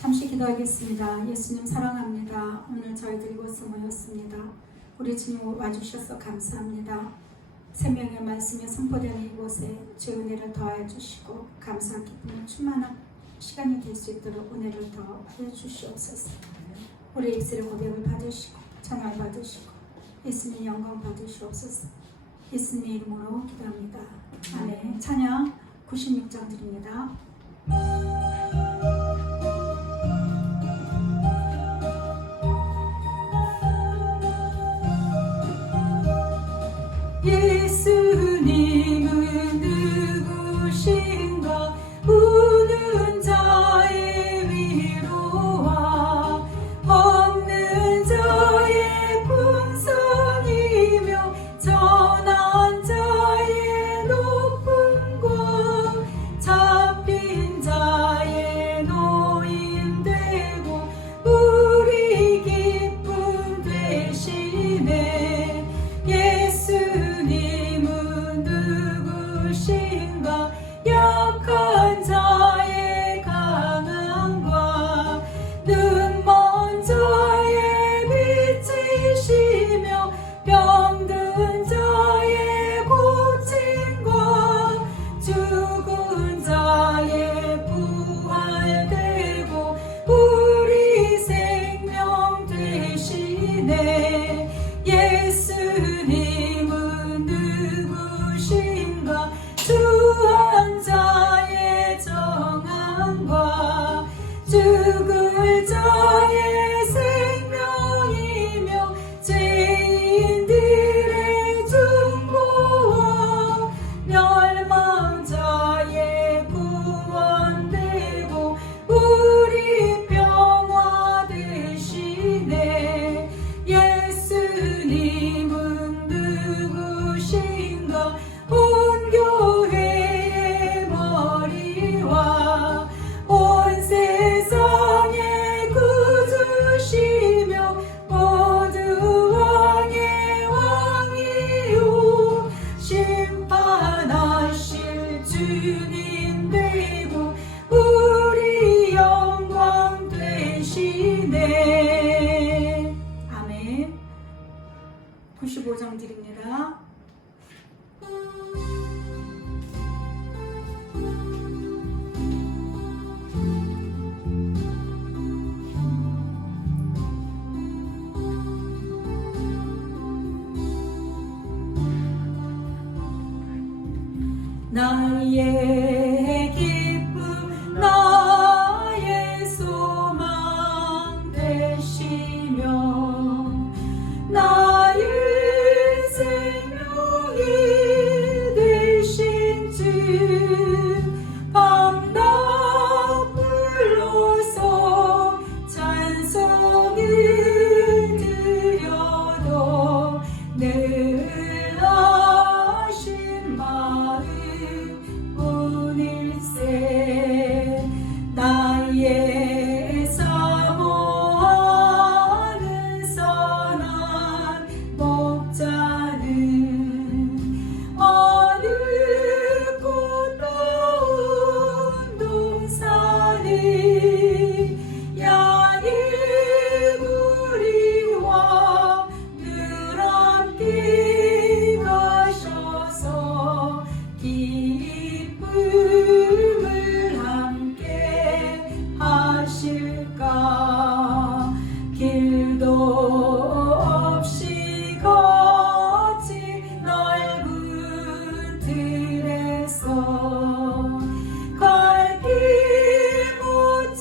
잠시 기도하겠습니다. 예수님 사랑합니다. 오늘 저희들 이곳에 모였습니다. 우리 주님 와주셔서 감사합니다. 생명의 말씀이 선포되는 이곳에 주의 은혜를 더하여 주시고 감사와 기쁨을 충만한 시간이 될 수 있도록 은혜를 더하여 주시옵소서. 우리 입술의 고백을 받으시고 찬양 받으시고 예수님 영광 받으시옵소서. 예수님의 이름으로 기도합니다. 아멘. 찬양 96장 드립니다. 예수님은 누구신가? 우는 자의 위로와 없는 자의 풍성이며 전한 자의 높은 곳 잡힌 자의 노임 되고 우리 기쁨 되시네. 예수님은 누구신가? 약한 자의 강함과 눈먼 자의 빛이시며 병든 자의 고침과 죽은 자의 부활되고 우리 생명 되시네. 예수님은 누구신가? 주한 자의 정함과 죽을 자의 생명이며 죄인들의 중보와 멸망자의 구원되고 우리 평화 되시네. 예수님은 누구신가? 온 교회의 머리와 온 세상의 구주시며 모두 왕의 왕이요 심판하실 주님 되고 우리 영광 되시네. 아멘. 95장 드립니다. 나의 기쁨 나의 소망 되시며 나의 생명이 되신 주 밤낮 불러서 찬송을 드려도 늘 아신 마음 뿐일세. 나의 사모하는 선한 목자는 어느 꽃도 운동산이 양의 무리와 늘 함께 가셔서 기쁨을 함께 하실까. 길도 없이 거친 넓은 들에서 갈 길 못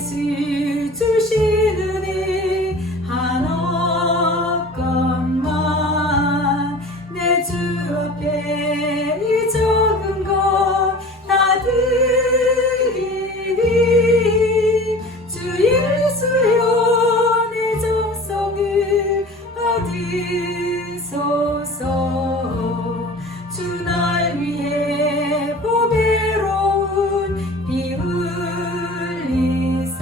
빛을 주시느니 하나것만 내 주 앞에 이 적은 것 다 드리니 주 예수여 내 정성을 받으소서. 주 날 위해 보배로운 피 흘리사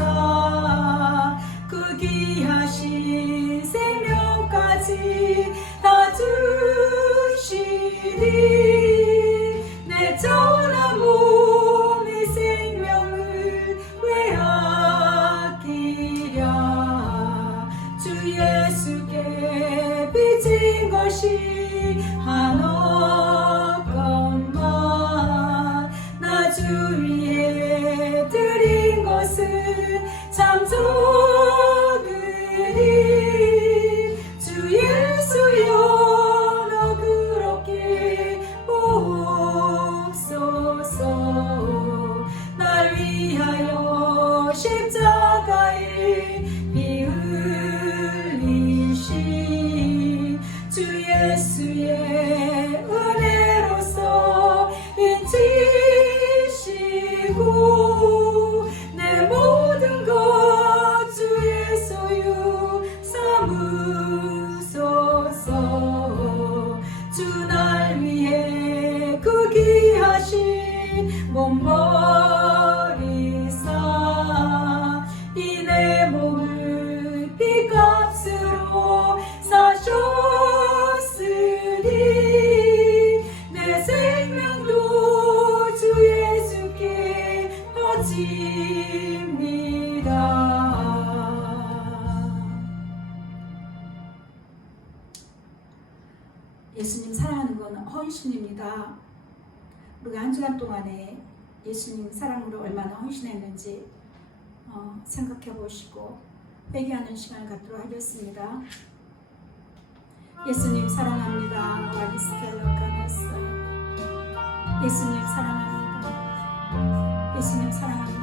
그 귀하신 생명까지 다 주시니 내 전한 몸의 생명을 왜 아끼랴. 주 예수께 빚진 것이 하나것만 나 주 위에 드린 것은 참 적으니 주 예수여 너 그렇게 보옵소서. 날 위하여 십자가에 피 흘리신 주 예수의 은혜로서 인치시고 내 모든 것 주의 소유 삼으소서. 주 날 위해 그 귀하신 몸 버리사 이 내 몸을 피값으로 사셨으니 내 생명도 주 예수께 바칩니다. 예수님 사랑하는 건 헌신입니다. 우리가 한 주간 동안에 예수님 사랑으로 얼마나 헌신했는지 생각해 보시고 회개하는 시간을 갖도록 하겠습니다. 예수님 사랑합니다. 와리스텔러 가나스. 예수님 사랑합니다. 예수님 사랑합니다.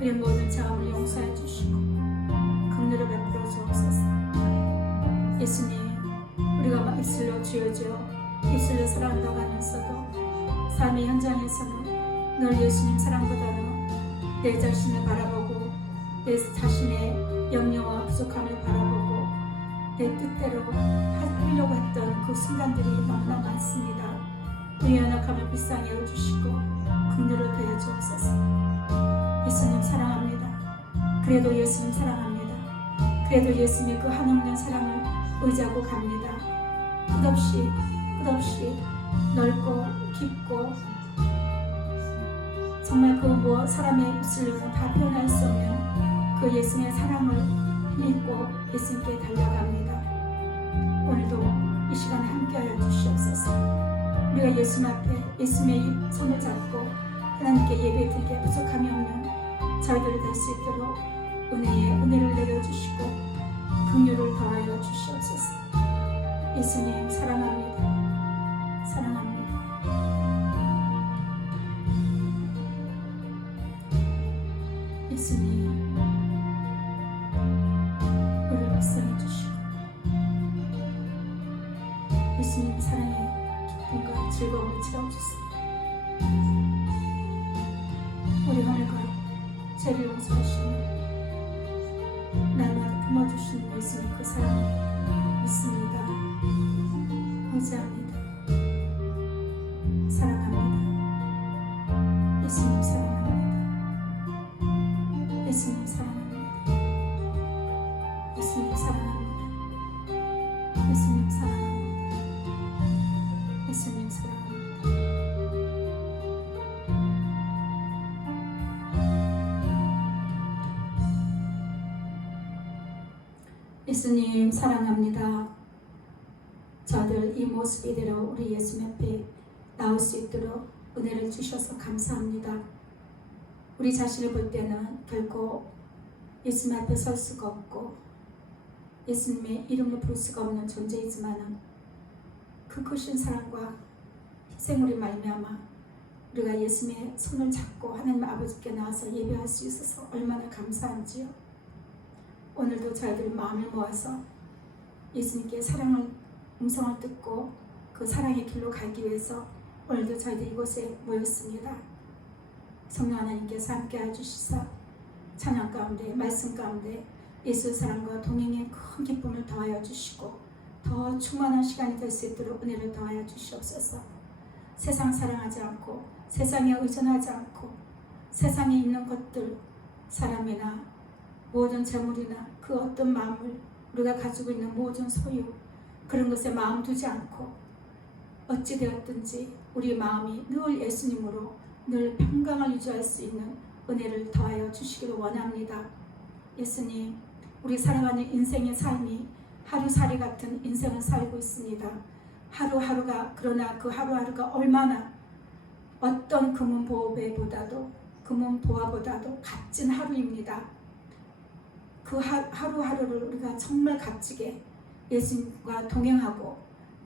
우리 모든 자음을 용서해 주시고 긍휼을 베풀어 주옵소서. 예수님, 우리가 입술로 주여주어 입술로 사랑한다고 하면서도 삶의 현장에서는 늘 예수님 사랑보다는 내 자신을 바라보고 내 자신의 염려와 부족함을 바라보고 내 뜻대로 하려고 했던 그 순간들이 너무나 많습니다. 우리 연약함을 불쌍히 여겨주시고 긍휼을 더해 주옵소서. 예수님 사랑합니다. 그래도 예수님 사랑합니다. 그래도 예수님의 그 한없는 사랑을 의지하고 갑니다. 끝없이 넓고 깊고 정말 그 뭐 사람의 입술로는 다 표현할 수 없는 그 예수님의 사랑을 믿고 예수님께 달려갑니다. 오늘도 이 시간에 함께하여 주시옵소서. 우리가 예수님 앞에 예수님의 손을 잡고 하나님께 예배드리기에 부족함이 없는 저희들이 될 수 있도록 은혜를 내려주시고 긍휼을 더하여 주시옵소서. 예수님 사랑합니다. 사랑합니다. 예수님 우리를 불쌍해 주시고 예수님 사랑의 기쁨과 즐거움을 채워주세요. 우리 하늘과 죄를 용서하시며 날마다 품어주시는 예수님 그 사랑을 믿습니다. 의지합니다. 사랑합니다. 예수님 사랑합니다. 예수님 사랑합니다. 예수님 사랑합니다. 예수님 사랑합니다. 예수님 사랑합니다. 예수님 사랑합니다. 저들 이 모습 이대로 우리 예수님 앞에 나올 수 있도록 은혜를 주셔서 감사합니다. 우리 자신을 볼 때는 결코 예수님 앞에 설 수가 없고 예수님의 이름을 부를 수가 없는 존재이지만 그 크신 사랑과 희생으로 말미암아 우리가 예수님의 손을 잡고 하나님 아버지께 나와서 예배할 수 있어서 얼마나 감사한지요. 오늘도 저희들이 마음을 모아서 예수님께 사랑의 음성을 듣고 그 사랑의 길로 가기 위해서 오늘도 저희들 이곳에 모였습니다. 성령 하나님께서 함께 해주시사 찬양 가운데 말씀 가운데 예수의 사랑과 동행의 큰 기쁨을 더하여 주시고 더 충만한 시간이 될 수 있도록 은혜를 더하여 주시옵소서. 세상 사랑하지 않고 세상에 의존하지 않고 세상에 있는 것들, 사람이나 모든 재물이나 그 어떤 마음을 우리가 가지고 있는 모든 소유, 그런 것에 마음 두지 않고 어찌 되었든지 우리 마음이 늘 예수님으로 늘 평강을 유지할 수 있는 은혜를 더하여 주시기를 원합니다. 예수님, 우리 살아가는 인생의 삶이 하루살이 같은 인생을 살고 있습니다. 하루하루가, 그러나 그 하루하루가 얼마나 어떤 금은보화보다도 값진 하루입니다. 그 하루하루를 우리가 정말 값지게 예수님과 동행하고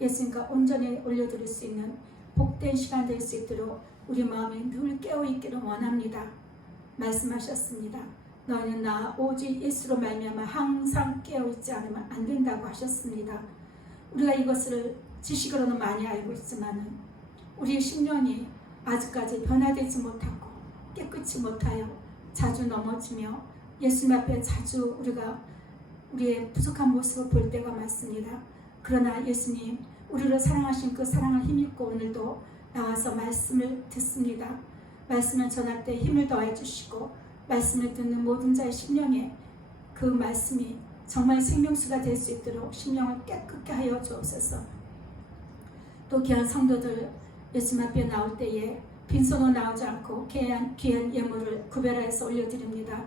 예수님과 온전히 올려드릴 수 있는 복된 시간 될 수 있도록 우리 마음이 늘 깨어있기를 원합니다. 말씀하셨습니다. 너희는 나 오직 예수로 말미암아 항상 깨어있지 않으면 안 된다고 하셨습니다. 우리가 이것을 지식으로는 많이 알고 있지만 우리의 심령이 아직까지 변화되지 못하고 깨끗이 못하여 자주 넘어지며 예수님 앞에 자주 우리가 우리의 부족한 모습을 볼 때가 많습니다. 그러나 예수님, 우리를 사랑하신 그 사랑을 힘입고 오늘도 나와서 말씀을 듣습니다. 말씀을 전할 때 힘을 더해 주시고 말씀을 듣는 모든 자의 심령에 그 말씀이 정말 생명수가 될 수 있도록 심령을 깨끗게 하여 주옵소서. 또 귀한 성도들 예수님 앞에 나올 때에 빈손으로 나오지 않고 귀한 예물을 구별하여서 올려드립니다.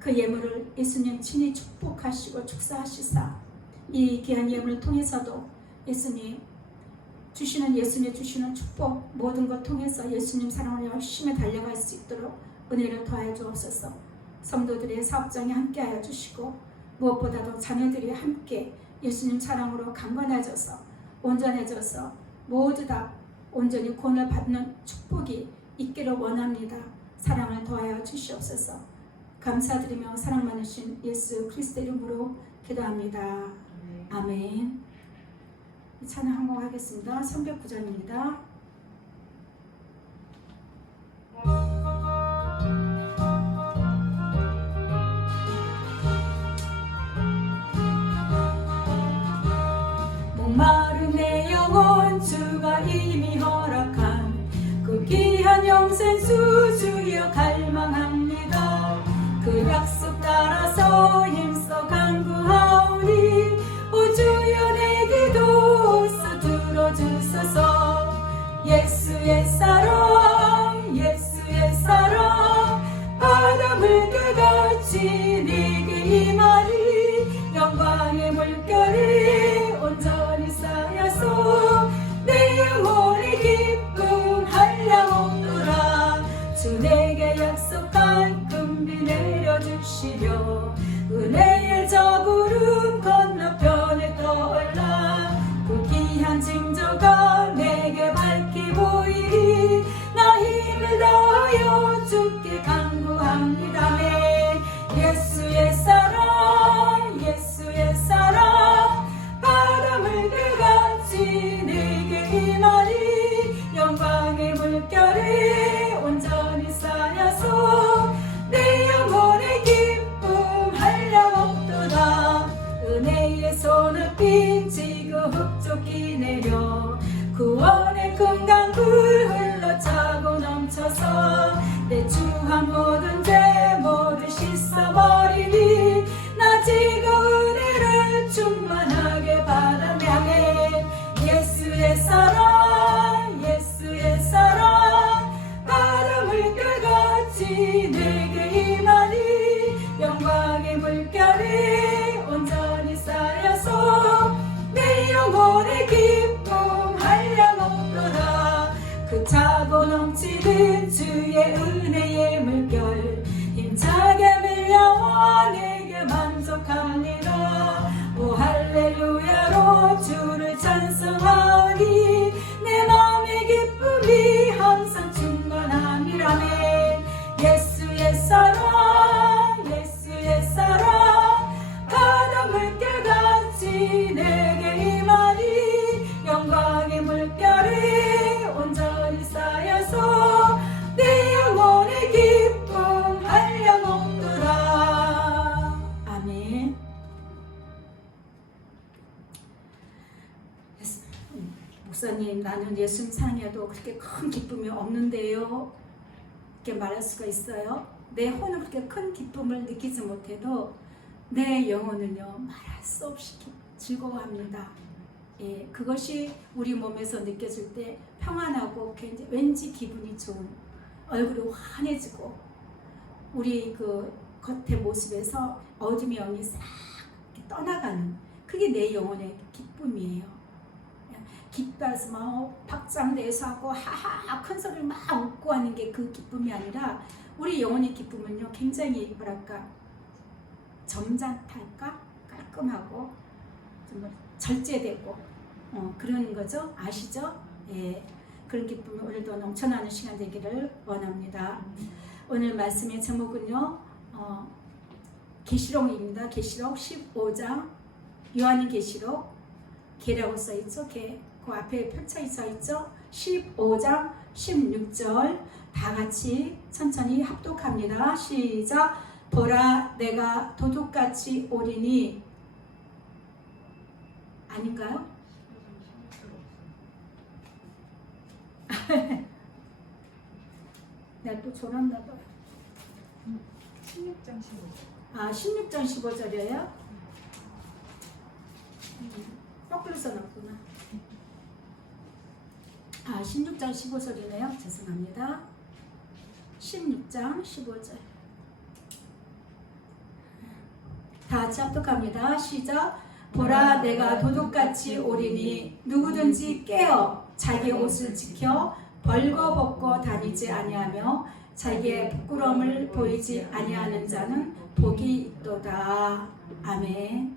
그 예물을 예수님 친히 축복하시고 축사하시사 이 귀한 예물을 통해서도 예수님이 주시는 축복 모든 것 통해서 예수님 사랑을 열심히 달려갈 수 있도록 은혜를 더하여 주옵소서. 성도들의 사업장에 함께하여 주시고 무엇보다도 자녀들이 함께 예수님 사랑으로 강건해져서 온전해져서 모두 다 온전히 구원을 받는 축복이 있기를 원합니다. 사랑을 더하여 주시옵소서. 감사드리며 사랑 많으신 예수 그리스도 이름으로 기도합니다. 아멘. 찬양 한 곡 하겠습니다. 309장입니다. 목마른 내 영혼 주가 이미 허락한 그 귀한 영생수 주여 갈망합니다. 그 약속 따라서 힘써 간구하오니 오 주여 내 기도 들어주소서. 예수의 사랑 예수의 사랑 바다 물결같이 내게 임하니 영광의 물결이 온전히 쌓여서 내 영혼의 기쁨 한량없노라. 주 내게 약속한 금비 내려주시려 은혜의 저 구름 건너편에 떠올라 그 귀한 징조가 내게 밝히 보이리. 나 힘을 다하여 주께 간구합니다. 네. 예수의 사랑 예수의 사랑 바다 물결같이 내게 임하니 영광의 물결이 온전히 쌓여서 내 영혼의 기쁨 한량없도다. 은혜의 손을 빈지고 흡족히 내려 구원의 큰 강물 흘러차고 넘쳐서 내 주한 모든 죄 모두 씻어버리니 나 지금 은혜를 충만하게 바라네. 예수의 사랑 예수의 사랑 바다 물결같이 내게 임하니 영광의 물결이 온전히 쌓여서 내 영혼의 기쁨 한량없도다. 그 차고 넘치는 주의 은혜의 물결 힘차게 밀려와 내게 만족합니다. 오 할렐루야로 주를 찬송하오니 내 마음의 기쁨이 항상 충만 목사님, 나는 예수님 사랑해도 그렇게 큰 기쁨이 없는데요. 이렇게 말할 수가 있어요. 내 혼은 그렇게 큰 기쁨을 느끼지 못해도 내 영혼은요, 말할 수 없이 즐거워합니다. 예, 그것이 우리 몸에서 느껴질 때 평안하고 왠지 기분이 좋은, 얼굴이 환해지고 우리 그 겉의 모습에서 어둠의 영이 싹 떠나가는, 그게 내 영혼의 기쁨이에요. 기뻐서 막 박장대소 하고 하하 큰 소리를 막 웃고 하는 게 그 기쁨이 아니라, 우리 영혼의 기쁨은요, 굉장히 뭐랄까 점잖달까, 깔끔하고 좀 절제되고 그런 거죠. 아시죠? 예, 그런 기쁨이 오늘도 넘쳐나는 시간 되기를 원합니다. 오늘 말씀의 제목은요, 계시록입니다. 계시록 15장, 요한의 계시록, 계라고 써있죠. 계, 그 앞에 펼쳐 있죠. 15장 16절 다 같이 천천히 합독합니다. 시작. 보라, 내가 도둑같이 오리니. 아닌가요? 내가 또 졸았나 봐요. 16장 15절. 아, 16장 15절이에요? 거꾸로 써놨구나. 아, 16장 15절이네요. 죄송합니다. 16장 15절. 다 같이 합독합니다. 시작. 보라, 내가 도둑같이 오리니 누구든지 깨어 자기의 옷을 지켜 벌거벗고 다니지 아니하며 자기의 부끄러움을 보이지 아니하는 자는 복이 있도다. 아멘.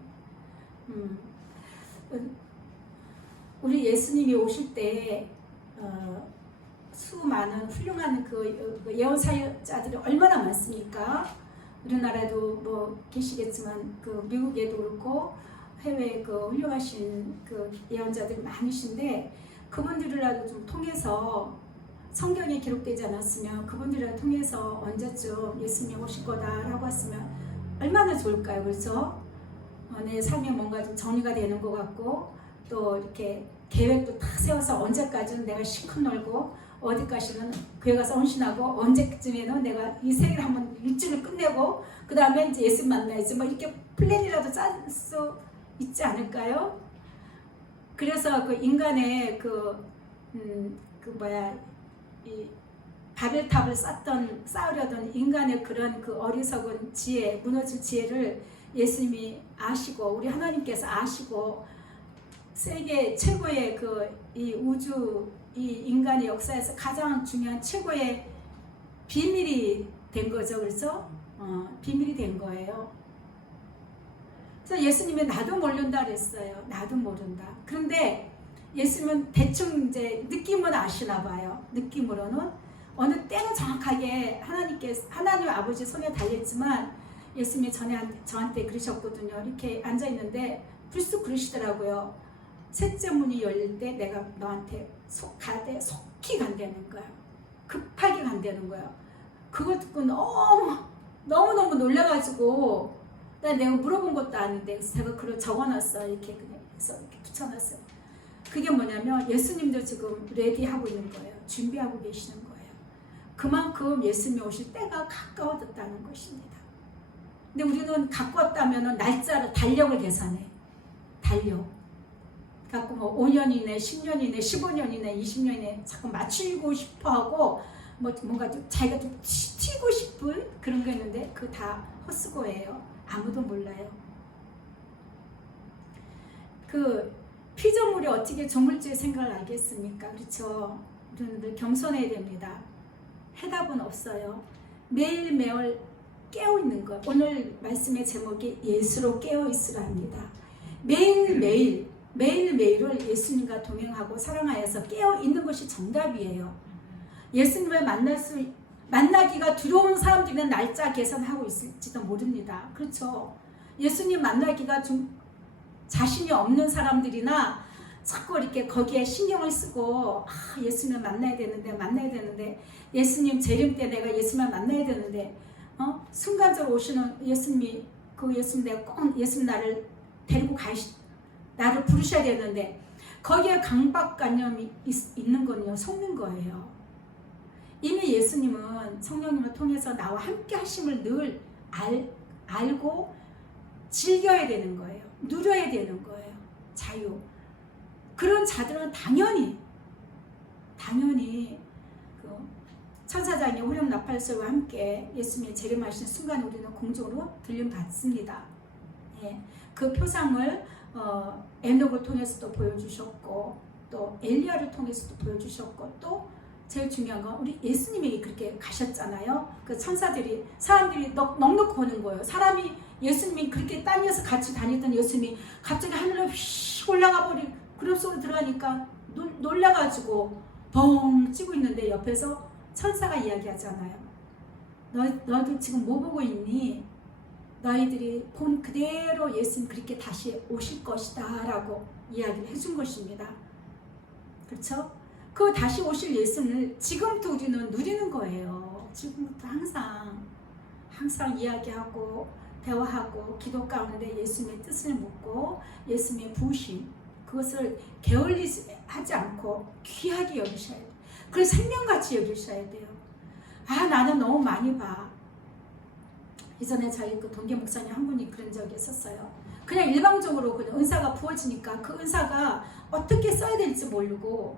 우리 예수님이 오실 때 수많은 훌륭한 그 예언사자들이 얼마나 많습니까? 우리나라에도 뭐 계시겠지만 그 미국에도 그렇고 해외에 그 훌륭하신 그 예언자들이 많으신데, 그분들이라도 좀 통해서, 성경에 기록되지 않았으면 그분들이라도 통해서 언제쯤 예수님이 오실 거다라고 했으면 얼마나 좋을까요? 그렇죠? 내 삶에 뭔가 좀 정리가 되는 것 같고, 또 이렇게 계획도 다 세워서 언제까지는 내가 실컷 놀고, 어디까지는 교회 가서 헌신하고, 언제쯤에는 내가 이 세계를 한번 일주를 끝내고 그 다음에 이제 예수 만나야지, 뭐 이렇게 플랜이라도 짤 수 있지 않을까요? 그래서 그 인간의 이 바벨탑을 쌓으려던 인간의 그런 그 어리석은 지혜, 무너질 지혜를 예수님이 아시고, 우리 하나님께서 아시고, 세계 최고의 이 우주, 이 인간의 역사에서 가장 중요한 최고의 비밀이 된 거죠. 그래서 비밀이 된 거예요. 그래서 예수님이 나도 모른다 그랬어요. 나도 모른다. 그런데 예수님은 대충 이제 느낌은 아시나 봐요. 느낌으로는 어느 때는 정확하게 하나님 아버지 손에 달렸지만, 예수님이 저한테 그러셨거든요. 이렇게 앉아 있는데 불쑥 그러시더라고요. 셋째 문이 열릴 때 내가 너한테 속히 간다는 거야. 급하게 간다는 거야. 그걸 듣고 너무너무 놀라가지고, 내가 물어본 것도 아닌데, 그래서 제가 그걸 적어놨어요. 이렇게 그냥 해서 이렇게 붙여놨어요. 그게 뭐냐면, 예수님도 지금 레디하고 있는 거예요. 준비하고 계시는 거예요. 그만큼 예수님이 오실 때가 가까워졌다는 것입니다. 근데 우리는 가까웠다면 날짜를, 달력을 계산해. 달력. 갖고 뭐 5년이네, 10년이네, 15년이네, 20년이네 자꾸 맞추고 싶어 하고, 뭔가 좀 자기가 좀 튀고 싶은 그런 거 있는데, 그거 다 헛수고예요. 아무도 몰라요. 그 피조물이 어떻게 조물주의 생각을 알겠습니까? 그렇죠? 우리는 늘 겸손해야 됩니다. 해답은 없어요. 매일매일 깨어있는 것. 오늘 말씀의 제목이 예수로 깨어있으랍니다. 매일매일을 예수님과 동행하고 사랑하여서 깨어있는 것이 정답이에요. 예수님을 만나기가 두려운 두려운 날짜 계산하고 있을지도 모릅니다. 그렇죠? 예수님 만나기가 좀 자신이 없는 사람들이나 자꾸 이렇게 거기에 신경을 쓰고, 예수님을 만나야 되는데 예수님 재림 때 내가 예수님을 만나야 되는데, 순간적으로 오시는 예수님이, 그 예수님 내가 꼭 예수님 나를 데리고 나를 부르셔야 되는데, 거기에 강박관념이 있는 건요, 속는 거예요. 이미 예수님은 성령님을 통해서 나와 함께 하심을 늘 알고 즐겨야 되는 거예요. 누려야 되는 거예요. 자유. 그런 자들은 당연히 그 천사장의 호령 나팔소리와 함께 예수님의 재림하시는 순간에 우리는 공중으로 들림 받습니다. 예, 그 표상을 에녹을 통해서도 보여주셨고 또 엘리야를 통해서도 보여주셨고 또 제일 중요한 건 우리 예수님이 그렇게 가셨잖아요. 그 사람들이 넉넉 보는 거예요. 사람이 예수님이 그렇게 땅 위에서 같이 다니던 예수님이 갑자기 하늘로 휙 올라가 버리 그룹 속으로 들어가니까 놀라가지고 벙 찌고 있는데 옆에서 천사가 이야기하잖아요. 너희들 지금 뭐 보고 있니? 너희들이 본 그대로 예수님 그렇게 다시 오실 것이다 라고 이야기를 해준 것입니다. 그렇죠? 그 다시 오실 예수님을 지금부터 우리는 누리는 거예요. 지금부터 항상 이야기하고 대화하고 기도 가운데 예수님의 뜻을 묻고 예수님의 부으심 그것을 게을리하지 않고 귀하게 여기셔야 돼요. 그걸 생명같이 여기셔야 돼요. 나는 너무 많이 봐. 이전에 저희 그 동계 목사님 한 분이 그런 적이 있었어요. 그냥 일방적으로 그냥 은사가 부어지니까 그 은사가 어떻게 써야 될지 모르고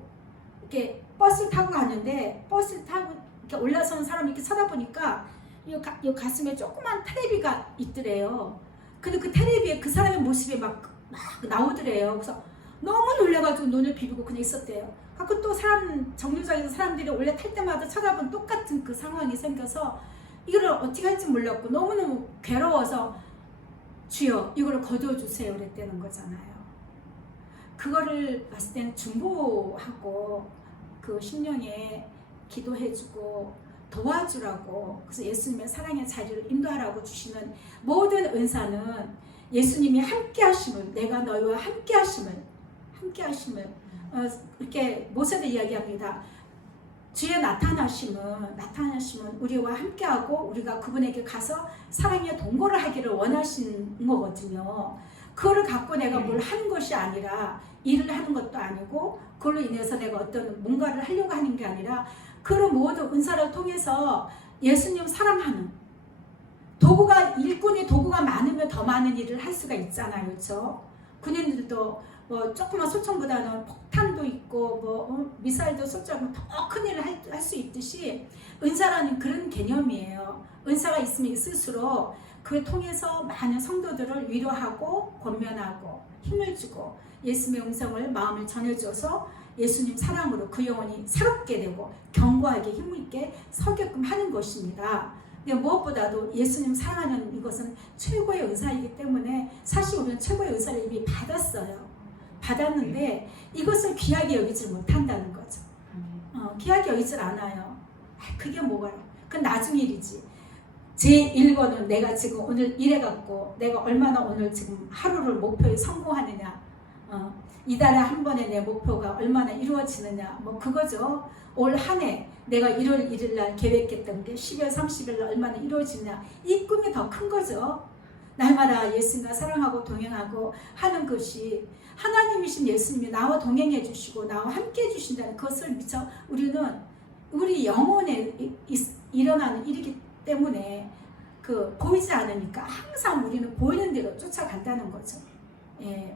이렇게 버스를 타고 가는데 버스를 타고 이렇게 올라서는 사람을 이렇게 쳐다보니까 이 가슴에 조그만 테레비가 있더래요. 근데 그 테레비에 그 사람의 모습이 막 나오더래요. 그래서 너무 놀라가지고 눈을 비비고 그냥 있었대요. 그리고 또 정류장에서 사람들이 원래 탈 때마다 쳐다본 똑같은 그 상황이 생겨서 이거를 어떻게 할지 몰랐고 너무너무 괴로워서 주여 이거를 거두어주세요 그랬다는 거잖아요. 그거를 봤을 때는 중보하고 그 심령에 기도해주고 도와주라고 그래서 예수님의 사랑의 자리를 인도하라고 주시는 모든 은사는 예수님이 함께 하심을 내가 너희와 함께 하심을 이렇게 모세도 이야기합니다. 주의 나타나심은 우리와 함께하고 우리가 그분에게 가서 사랑의 동거를 하기를 원하시는 거거든요. 그거를 갖고 내가 뭘 하는 것이 아니라 일을 하는 것도 아니고 그걸로 인해서 내가 어떤 뭔가를 하려고 하는 게 아니라 그런 모든 은사를 통해서 예수님 사랑하는 일꾼이 도구가 많으면 더 많은 일을 할 수가 있잖아요. 그렇죠? 군인들도 뭐 조그만 소총보다는 폭탄도 있고 미사일도 쏘자면 더 큰 일을 할 수 있듯이 은사라는 그런 개념이에요. 은사가 있으면 있을수록 그걸 통해서 많은 성도들을 위로하고 권면하고 힘을 주고 예수님의 음성을 마음을 전해줘서 예수님 사랑으로 그 영혼이 새롭게 되고 견고하게 힘있게 서게끔 하는 것입니다. 근데 무엇보다도 예수님 사랑하는 이것은 최고의 은사이기 때문에 사실 우리는 최고의 은사를 이미 받았는데 이것을 귀하게 여기지 못한다는 거죠. 귀하게 여기질 않아요. 그게 뭐가? 그건 나중 일이지. 제1번은 내가 지금 오늘 이래갖고 내가 얼마나 오늘 지금 하루를 목표에 성공하느냐, 이달에 한 번에 내 목표가 얼마나 이루어지느냐, 그거죠. 올 한 해 내가 1월 1일 날 계획했던 게 12월 30일 날 얼마나 이루어지느냐, 이 꿈이 더 큰 거죠. 날마다 예수님과 사랑하고 동행하고 하는 것이 하나님이신 예수님이 나와 동행해 주시고 나와 함께 해 주신다는 것을 미처 우리는 우리 영혼에 일어나는 일이기 때문에 보이지 않으니까 항상 우리는 보이는 대로 쫓아간다는 거죠. 예.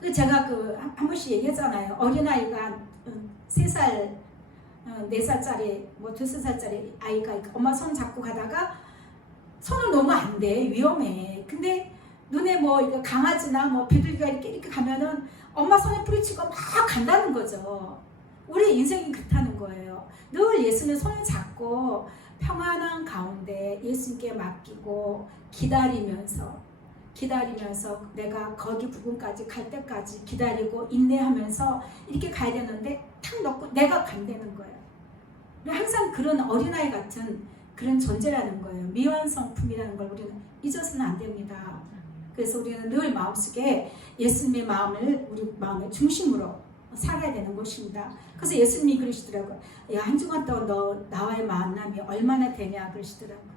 그래서 제가 한 번씩 얘기했잖아요. 어린아이가 3살, 4살짜리, 2-3살짜리 아이가 엄마 손 잡고 가다가 손을 놓으면 안 돼. 위험해. 근데 눈에 이거 강아지나 비둘기가 이렇게 가면은 엄마 손에 뿌리치고 막 간다는 거죠. 우리 인생이 그렇다는 거예요. 늘 예수님의 손을 잡고 평안한 가운데 예수님께 맡기고 기다리면서 내가 거기 부근까지 갈 때까지 기다리고 인내하면서 이렇게 가야 되는데 탁 넣고 내가 간다는 거예요. 항상 그런 어린아이 같은 그런 존재라는 거예요. 미완성품이라는 걸 우리는 잊어서는 안 됩니다. 그래서 우리는 늘 마음속에 예수님의 마음을 우리 마음의 중심으로 살아야 되는 것입니다. 그래서 예수님이 그러시더라고요. 야, 한 주간 동안 너 나와의 만남이 얼마나 되냐 그러시더라고요.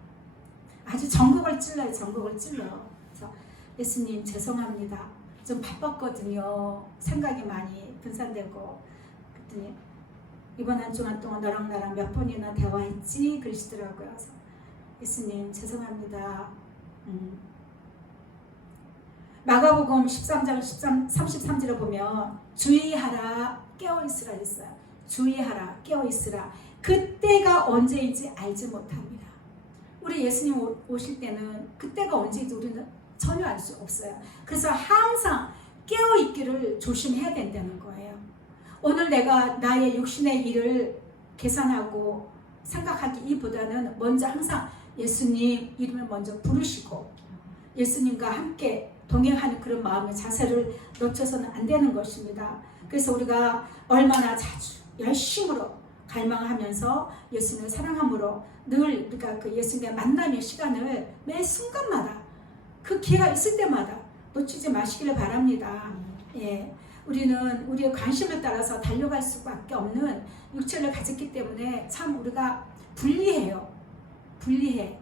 아주 전곡을 찔러요. 그래서 예수님 죄송합니다. 좀 바빴거든요. 생각이 많이 분산되고. 그랬더니 이번 한 주간 동안 너랑 나랑 몇 번이나 대화했지? 그러시더라고요. 그래서 예수님 죄송합니다. 마가복음 13장 33절에 보면 주의하라 깨어있으라 했어요. 주의하라 깨어있으라. 그때가 언제인지 알지 못합니다. 우리 예수님 오실 때는 그때가 언제인지 우리는 전혀 알 수 없어요. 그래서 항상 깨어있기를 조심해야 된다는 거예요. 오늘 내가 나의 육신의 일을 계산하고 생각하기보다는 먼저 항상 예수님 이름을 먼저 부르시고 예수님과 함께 동행하는 그런 마음의 자세를 놓쳐서는 안 되는 것입니다. 그래서 우리가 얼마나 자주 열심으로 갈망하면서 예수님을 사랑함으로 늘 우리가 그 예수님의 만남의 시간을 매 순간마다 그 기회가 있을 때마다 놓치지 마시기를 바랍니다. 예, 우리는 우리의 관심을 따라서 달려갈 수밖에 없는 육체를 가졌기 때문에 참 우리가 불리해요. 불리해.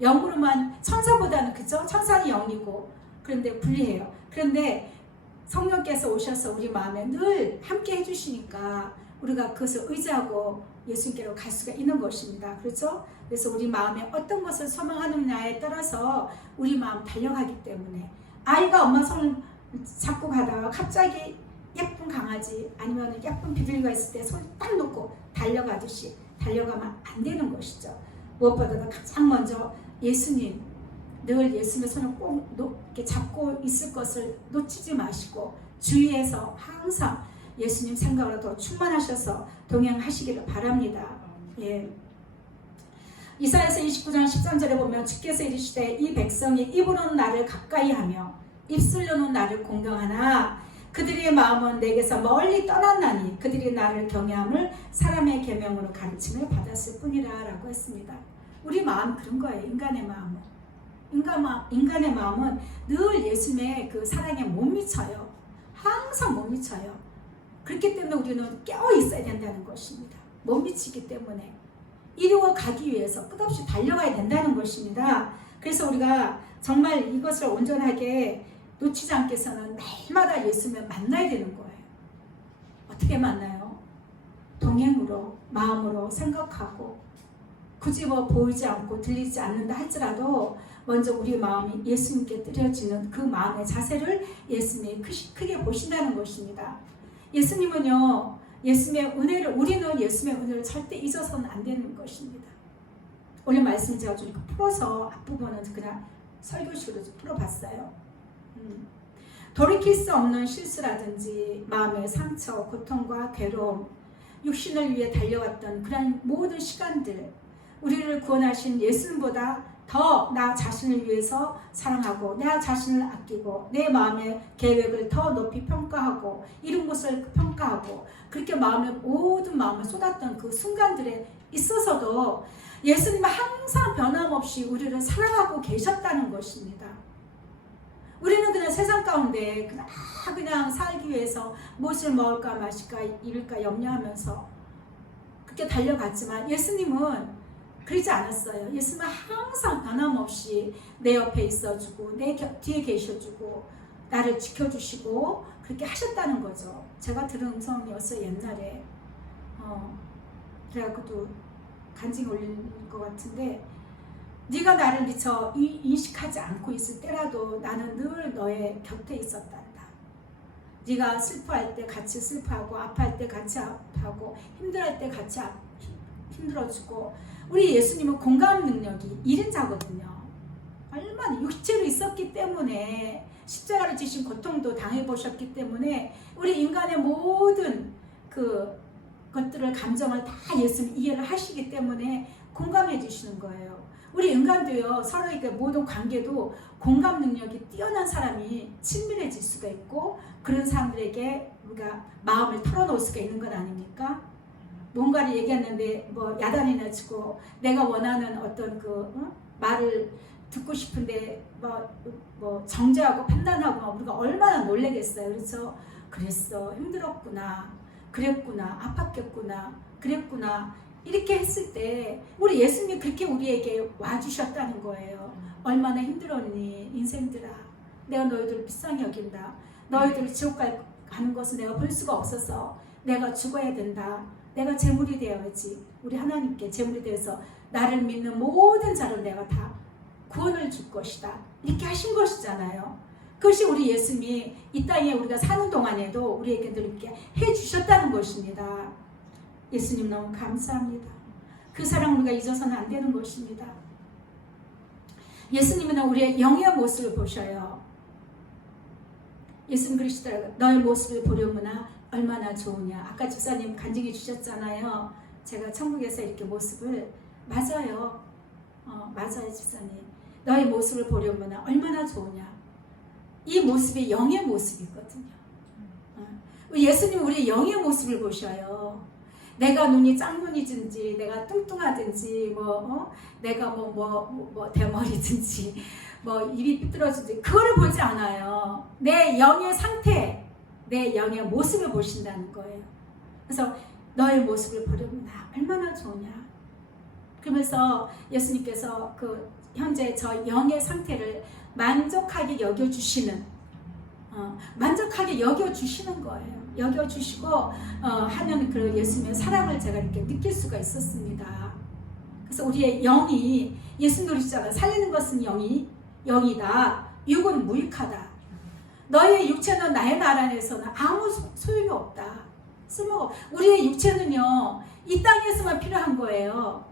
영으로만 천사보다는 그죠? 천사는 영이고 그런데 불리해요. 그런데 성령께서 오셔서 우리 마음에 늘 함께 해주시니까 우리가 그것을 의지하고 예수님께로 갈 수가 있는 것입니다. 그렇죠? 그래서 우리 마음에 어떤 것을 소망하느냐에 따라서 우리 마음 달려가기 때문에 아이가 엄마 손을 잡고 가다가 갑자기 예쁜 강아지 아니면 예쁜 비둘기가 있을 때 손을 딱 놓고 달려가듯이 달려가면 안 되는 것이죠. 무엇보다도 가장 먼저 예수님, 늘 예수님의 손을 꼭 이렇게 잡고 있을 것을 놓치지 마시고 주위에서 항상 예수님 생각으로 더 충만하셔서 동행하시기를 바랍니다. 예. 이사야서 29장 13절에 보면 주께서 이르시되 이 백성이 입으로는 나를 가까이 하며 입술로는 나를 공경하나 그들의 마음은 내게서 멀리 떠났나니 그들이 나를 경외함을 사람의 계명으로 가르침을 받았을 뿐이라 라고 했습니다. 우리 마음 그런 거예요. 인간의 마음은. 인간의 마음은 늘 예수님의 그 사랑에 못 미쳐요. 항상 못 미쳐요. 그렇기 때문에 우리는 깨어 있어야 된다는 것입니다. 못 미치기 때문에 이루어 가기 위해서 끝없이 달려가야 된다는 것입니다. 그래서 우리가 정말 이것을 온전하게 놓치지 않기 위해서는 날마다 예수님을 만나야 되는 거예요. 어떻게 만나요? 동행으로, 마음으로 생각하고 굳이 뭐 보이지 않고 들리지 않는다 할지라도 먼저 우리 마음이 예수님께 드려지는 그 마음의 자세를 예수님이 크게 보신다는 것입니다. 예수님은요, 예수님의 은혜를, 우리는 예수님의 은혜를 절대 잊어서는 안 되는 것입니다. 오늘 말씀 제가 좀 풀어서 앞부분은 그냥 설교식으로 좀 풀어봤어요. 돌이킬 수 없는 실수라든지 마음의 상처, 고통과 괴로움, 육신을 위해 달려왔던 그런 모든 시간들, 우리를 구원하신 예수님보다 더 나 자신을 위해서 사랑하고 나 자신을 아끼고 내 마음의 계획을 더 높이 평가하고 이룬 것을 평가하고 그렇게 모든 마음을 쏟았던 그 순간들에 있어서도 예수님은 항상 변함없이 우리를 사랑하고 계셨다는 것입니다. 우리는 그냥 세상 가운데 그냥 살기 위해서 무엇을 먹을까 마실까 입을까 염려하면서 그렇게 달려갔지만 예수님은 그러지 않았어요. 예수님은 항상 변함없이 내 옆에 있어주고 내 뒤에 계셔주고 나를 지켜주시고 그렇게 하셨다는 거죠. 제가 들은 음성이었어요. 옛날에 그래갖고도 간증이 올린 것 같은데 네가 나를 미처 인식하지 않고 있을 때라도 나는 늘 너의 곁에 있었단다. 네가 슬퍼할 때 같이 슬퍼하고 아파할 때 같이 아파하고 힘들할 때 같이 힘들어주고 우리 예수님은 공감 능력이 1인자거든요. 얼마나 육체로 있었기 때문에 십자가를 지신 고통도 당해보셨기 때문에 우리 인간의 모든 그 것들을 감정을 다 예수님 이해를 하시기 때문에 공감해 주시는 거예요. 우리 인간도요 서로에게 모든 관계도 공감 능력이 뛰어난 사람이 친밀해질 수가 있고 그런 사람들에게 우리가 마음을 털어놓을 수가 있는 건 아닙니까? 뭔가를 얘기했는데 뭐 야단이나 치고 내가 원하는 어떤 말을 듣고 싶은데 뭐 정죄하고 판단하고 우리가 얼마나 놀라겠어요. 그래서 그랬어 힘들었구나 그랬구나 아팠겠구나 그랬구나 이렇게 했을 때 우리 예수님이 그렇게 우리에게 와주셨다는 거예요. 얼마나 힘들었니 인생들아 내가 너희들 불쌍히 여긴다. 너희들이 지옥 가는 것은 내가 볼 수가 없어서 내가 죽어야 된다. 내가 제물이 되어야지. 우리 하나님께 제물이 되어서 나를 믿는 모든 자를 내가 다 구원을 줄 것이다. 이렇게 하신 것이잖아요. 그것이 우리 예수님이 이 땅에 우리가 사는 동안에도 우리에게도 이렇게 해주셨다는 것입니다. 예수님 너무 감사합니다. 그 사랑 우리가 잊어서는 안 되는 것입니다. 예수님은 우리의 영의 모습을 보셔요. 예수님 그러시더라고요. 너의 모습을 보려무나 얼마나 좋으냐. 아까 집사님 간증해 주셨잖아요. 제가 천국에서 이렇게 모습을 맞아요. 맞아요 집사님. 너의 모습을 보려무나 얼마나 좋으냐. 이 모습이 영의 모습이거든요. 예수님 우리의 영의 모습을 보셔요. 내가 눈이 짝눈이든지 내가 뚱뚱하든지 내가 대머리든지 입이 삐뚤어지든지 그거를 보지 않아요. 내 영의 상태, 내 영의 모습을 보신다는 거예요. 그래서 너의 모습을 보려면 얼마나 좋으냐. 그러면서 예수님께서 그 현재 저 영의 상태를 만족하게 여겨주시는 만족하게 여겨주시는 거예요. 여겨주시고 하는 그 예수님의 사랑을 제가 이렇게 느낄 수가 있었습니다. 그래서 우리의 영이 예수님 그러시잖아요. 살리는 것은 영이다. 육은 무익하다. 너의 육체는 나의 나라 안에서는 아무 소용이 없다. 쓸모가 우리의 육체는요. 이 땅에서만 필요한 거예요.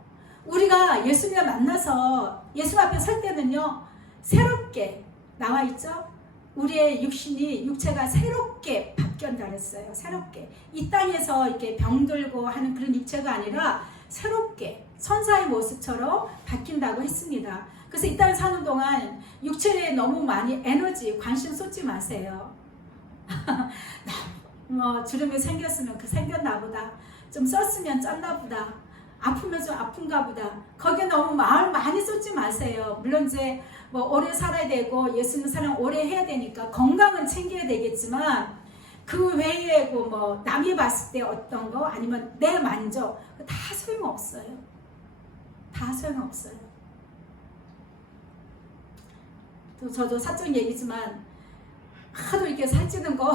우리가 예수님을 만나서 예수 앞에 설 때는요. 새롭게 나와 있죠. 우리의 육체가 새롭게 바뀐다 그랬어요. 새롭게 이 땅에서 이렇게 병들고 하는 그런 육체가 아니라 새롭게 천사의 모습처럼 바뀐다고 했습니다. 그래서 이 땅에 사는 동안 육체에 너무 많이 에너지 관심 쏟지 마세요. 주름이 생겼으면 생겼나 보다. 좀 썼으면 쪘나 보다. 아프면 좀 아픈가 보다. 거기에 너무 마음 많이 쏟지 마세요. 물론 이제 오래 살아야 되고 예수님 사랑 오래 해야 되니까 건강은 챙겨야 되겠지만 그 외에 남이 봤을 때 어떤 거 아니면 내 만족 다 소용없어요. 다 소용없어요. 또 저도 사적 얘기지만 하도 이렇게 살찌는 거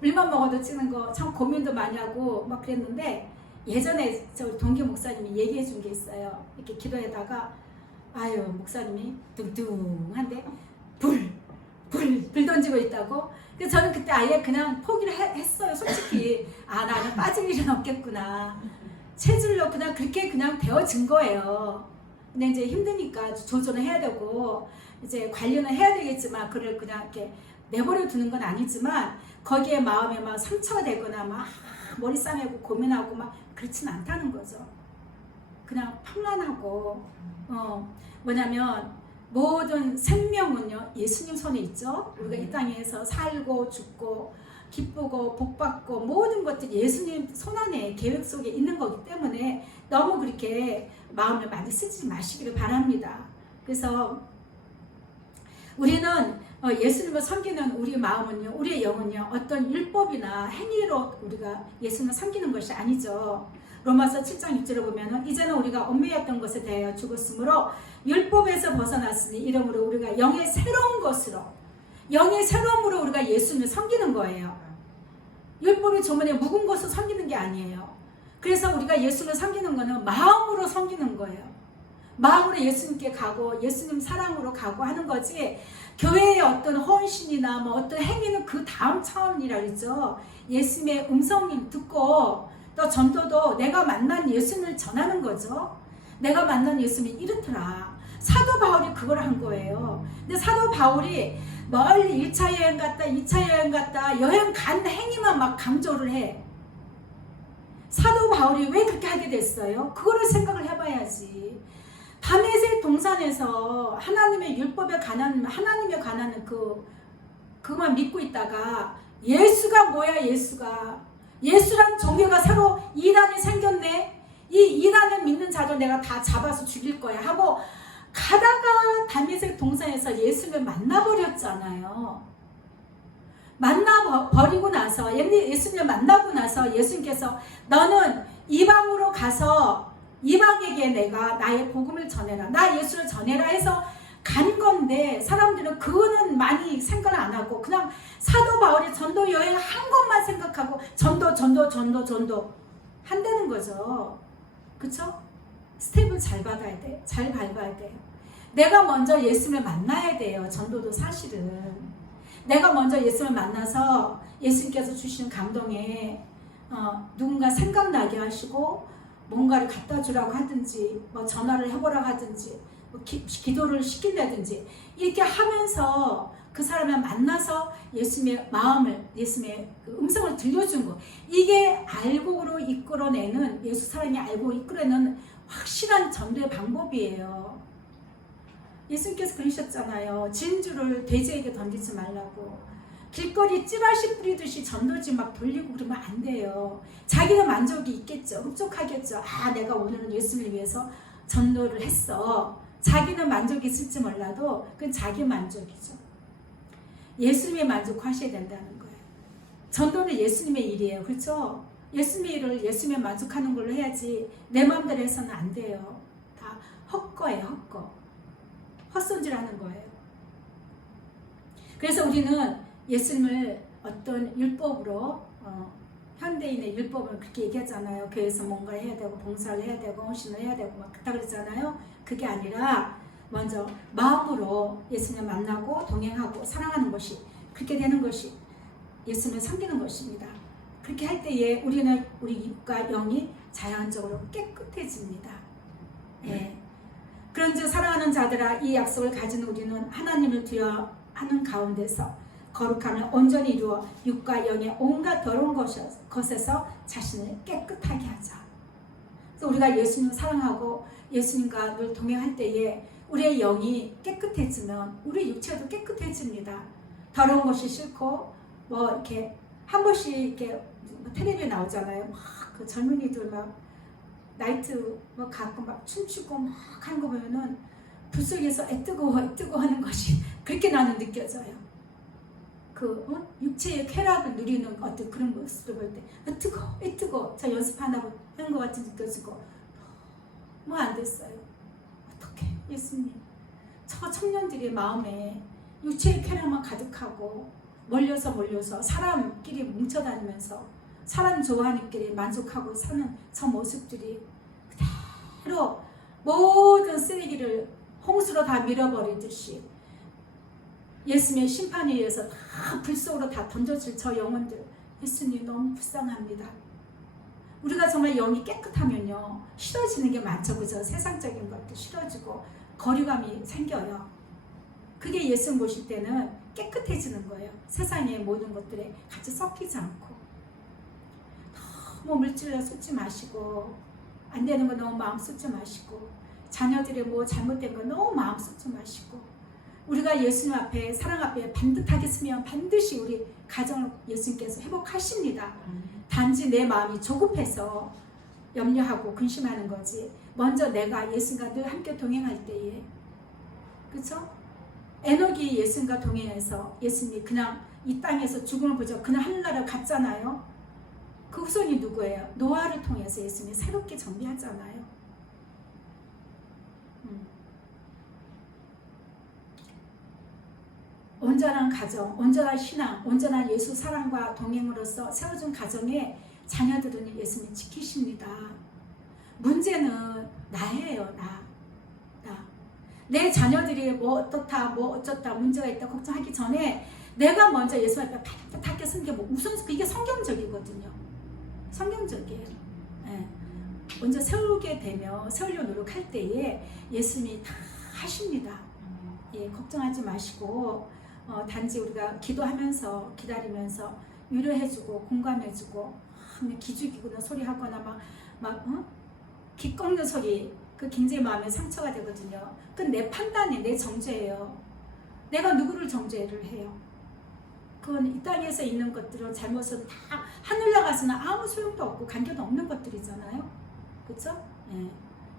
물만 먹어도 찌는 거 참 고민도 많이 하고 막 그랬는데 예전에 저 동기 목사님이 얘기해 준 게 있어요. 이렇게 기도에다가 아유 목사님이 뚱뚱한데 불 던지고 있다고. 그래서 저는 그때 아예 그냥 포기를 했어요. 솔직히 나는 빠질 일은 없겠구나. 체질로 그냥 그렇게 그냥 되어진 거예요. 근데 이제 힘드니까 조절을 해야 되고 이제 관리는 해야 되겠지만 그걸 그냥 이렇게 내버려 두는 건 아니지만 거기에 마음에 막 상처가 되거나 막 머리 싸매고 고민하고 막 그렇진 않다는 거죠. 그냥 평안하고 뭐냐면 모든 생명은요 예수님 손에 있죠. 우리가 이 땅에서 살고 죽고 기쁘고 복받고 모든 것들이 예수님 손 안에 계획 속에 있는 거기 때문에 너무 그렇게 마음을 많이 쓰지 마시기를 바랍니다. 그래서 우리는 예수님을 섬기는 우리 마음은요, 우리의 영은요, 어떤 율법이나 행위로 우리가 예수님을 섬기는 것이 아니죠. 로마서 7장 6절을 보면 이제는 우리가 얽매였던 것에 대하여 죽었으므로 율법에서 벗어났으니 이러므로 우리가 영의 새로운 것으로 영의 새로움으로 우리가 예수님을 섬기는 거예요. 율법의 조문에 묵은 것을 섬기는 게 아니에요. 그래서 우리가 예수님을 섬기는 거는 마음으로 섬기는 거예요. 마음으로 예수님께 가고 예수님 사랑으로 가고 하는 거지 교회의 어떤 헌신이나 어떤 행위는 그 다음 차원이라 그러죠. 예수님의 음성을 듣고 또 전도도 내가 만난 예수님을 전하는 거죠. 내가 만난 예수님이 이렇더라. 사도 바울이 그걸 한 거예요. 근데 사도 바울이 멀리 1차 여행 갔다 2차 여행 갔다 여행 간 행위만 막 강조를 해. 사도 바울이 왜 그렇게 하게 됐어요? 그거를 생각을 해봐야지. 다메섹 동산에서 하나님의 율법에 관한 하나님에 관한 그만 믿고 있다가 예수가 뭐야 예수란 종교가 새로 이단이 생겼네. 이 이단을 믿는 자들 내가 다 잡아서 죽일 거야 하고 가다가 다메섹 동산에서 예수를 만나버렸잖아요. 만나버리고 나서 예수님을 만나고 나서 예수님께서 너는 이방으로 가서 이방에게 내가 나의 복음을 전해라. 나 예수를 전해라 해서 간 건데 사람들은 그거는 많이 생각을 안 하고 그냥 사도 바울이 전도 여행 한 것만 생각하고 전도 한다는 거죠. 그쵸? 스텝을 잘 받아야 돼. 잘 밟아야 돼요. 내가 먼저 예수님을 만나야 돼요. 전도도 사실은. 내가 먼저 예수님을 만나서 예수님께서 주시는 감동에 누군가 생각나게 하시고 뭔가를 갖다 주라고 하든지 뭐 전화를 해보라고 하든지 뭐 기도를 시킨다든지 이렇게 하면서 그 사람을 만나서 예수님의 마음을 예수님의 그 음성을 들려준 거 이게 알고로 이끌어내는 예수 사랑이 알고 이끌어내는 확실한 전도의 방법이에요. 예수님께서 그러셨잖아요. 진주를 돼지에게 던지지 말라고. 길거리 찌라시 뿌리듯이 전도지 막 돌리고 그러면 안 돼요. 자기는 만족이 있겠죠. 흡족하겠죠. 아, 내가 오늘은 예수님을 위해서 전도를 했어. 자기는 만족이 있을지 몰라도 그건 자기 만족이죠. 예수님의 만족하셔야 된다는 거예요. 전도는 예수님의 일이에요. 그렇죠? 예수님의 일을 예수님의 만족하는 걸로 해야지 내 마음대로 해서는 안 돼요. 다 헛거예요. 헛거. 헛손질하는 거예요. 그래서 우리는 예수님을 어떤 율법으로 현대인의 율법을 그렇게 얘기하잖아요. 교회에서 뭔가 해야 되고 봉사를 해야 되고 헌신을 해야 되고 막 그렇다 그러잖아요. 그게 아니라 먼저 마음으로 예수님을 만나고 동행하고 사랑하는 것이 그렇게 되는 것이 예수님을 섬기는 것입니다. 그렇게 할 때에 우리는 우리 입과 영이 자연적으로 깨끗해집니다. 네. 그런즉 사랑하는 자들아 이 약속을 가진 우리는 하나님을 두려워하는 가운데서 거룩함을 온전히 이루어 육과 영의 온갖 더러운 것에서 자신을 깨끗하게 하자. 그래서 우리가 예수님을 사랑하고 예수님과 늘 동행할 때에 우리의 영이 깨끗해지면 우리 육체도 깨끗해집니다. 더러운 것이 싫고 뭐 이렇게 한 번씩 이렇게 텔레비에 나오잖아요. 막 그 젊은이들 막 나이트 뭐 가끔 막 춤추고 막 하는 거 보면은 불 속에서 애뜨거워 하는 것이 그렇게 나는 느껴져요. 그 육체의 쾌락을 누리는 어떤 그런 모습을 볼 때 뜨거워 저 연습하나 하는 것 같은 느껴지고 뭐 안 됐어요. 어떻게 예수님 저 청년들의 마음에 육체의 쾌락만 가득하고 몰려서 사람끼리 뭉쳐다니면서 사람 좋아하는 길에 만족하고 사는 저 모습들이 그대로 모든 쓰레기를 홍수로 다 밀어버리듯이 예수님의 심판에 의해서 다 불 속으로 다 던져질 저 영혼들 예수님 너무 불쌍합니다. 우리가 정말 영이 깨끗하면요 싫어지는 게 많죠. 그죠? 세상적인 것도 싫어지고 거리감이 생겨요. 그게 예수님 보실 때는 깨끗해지는 거예요. 세상의 모든 것들에 같이 섞이지 않고 너무 물질에 쏟지 마시고 안 되는 거 너무 마음 쏟지 마시고 자녀들의 뭐 잘못된 거 너무 마음 쏟지 마시고 우리가 예수님 앞에 사랑 앞에 반듯하게 서면 반드시 우리 가정을 예수님께서 회복하십니다. 단지 내 마음이 조급해서 염려하고 근심하는 거지 먼저 내가 예수님과 늘 함께 동행할 때에 그렇죠? 에녹이 예수님과 동행해서 예수님이 그냥 이 땅에서 죽음을 보죠. 그냥 하늘나라로 갔잖아요. 그 후손이 누구예요? 노아를 통해서 예수님이 새롭게 정비하잖아요. 온전한 가정, 온전한 신앙, 온전한 예수 사랑과 동행으로서 세워준 가정에 자녀들은 예수님 지키십니다. 문제는 나예요. 나. 내 자녀들이 뭐 어떻다 뭐 어쩌다 문제가 있다 걱정하기 전에 내가 먼저 예수 앞에 반듯하게 서는 게 뭐 우선 이게 성경적이거든요. 성경적이에요. 예. 먼저 세우려 노력할 때에 예수님이 다 하십니다. 예, 걱정하지 마시고 단지 우리가 기도하면서 기다리면서 위로해주고 공감해주고 기죽이거나 소리하거나 기 꺾는 소리 그 굉장히 마음에 상처가 되거든요. 그건 내 판단이 내 정죄예요. 내가 누구를 정죄를 해요. 그건 이 땅에서 있는 것들은 잘못은 다 하늘 나가서는 아무 소용도 없고 관계도 없는 것들이잖아요. 그렇죠? 예.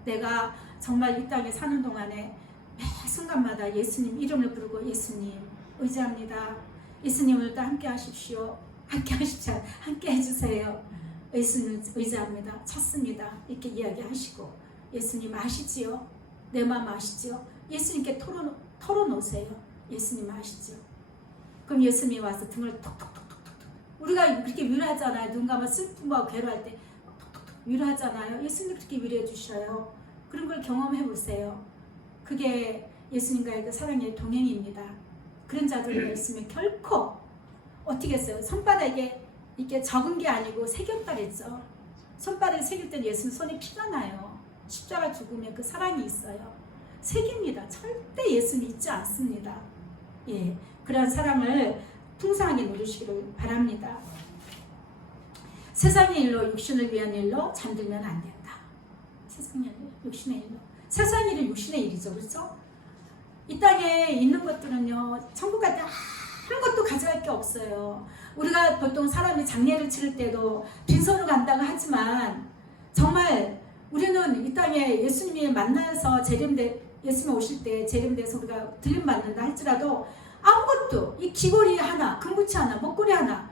내가 정말 이 땅에 사는 동안에 매 순간마다 예수님 이름을 부르고 예수님 의지합니다. 예수님 오늘도 함께 하십시오. 함께 하십시오. 함께 해주세요. 예수님 의지합니다. 찾습니다. 이렇게 이야기하시고 예수님 아시지요? 내 마음 아시지요? 예수님께 털어놓으세요. 예수님 아시죠? 그럼 예수님이 와서 등을 톡톡톡톡톡, 우리가 그렇게 위로하잖아요. 누군가 막 슬픔과 괴로워할 때 톡톡톡 위로하잖아요. 예수님 그렇게 위로해 주셔요. 그런 걸 경험해 보세요. 그게 예수님과의 그 사랑의 동행입니다. 그런 자들은 예수님이 결코 어떻게 했어요? 손바닥에 이게 적은 게 아니고 새겼다 그랬죠. 손바닥에 새길 때 예수님 손에 피가 나요. 십자가 죽으면 그 사랑이 있어요. 새깁니다. 절대 예수님 잊지 않습니다. 예, 그런 사랑을 풍성하게 누리시기를 바랍니다. 세상의 일로 육신을 위한 일로 잠들면 안 된다. 세상의 일, 육신의 일로. 세상의 일은 육신의 일이죠. 그렇죠? 이 땅에 있는 것들은요, 천국 갈 때 아무것도 가져갈 게 없어요. 우리가 보통 사람이 장례를 치를 때도 빈손으로 간다고 하지만 정말 우리는 이 땅에 예수님이 만나서 예수님 오실 때 재림돼서 우리가 들림 받는다 할지라도 아무것도, 이 귀걸이 하나, 금붙이 하나, 목걸이 하나,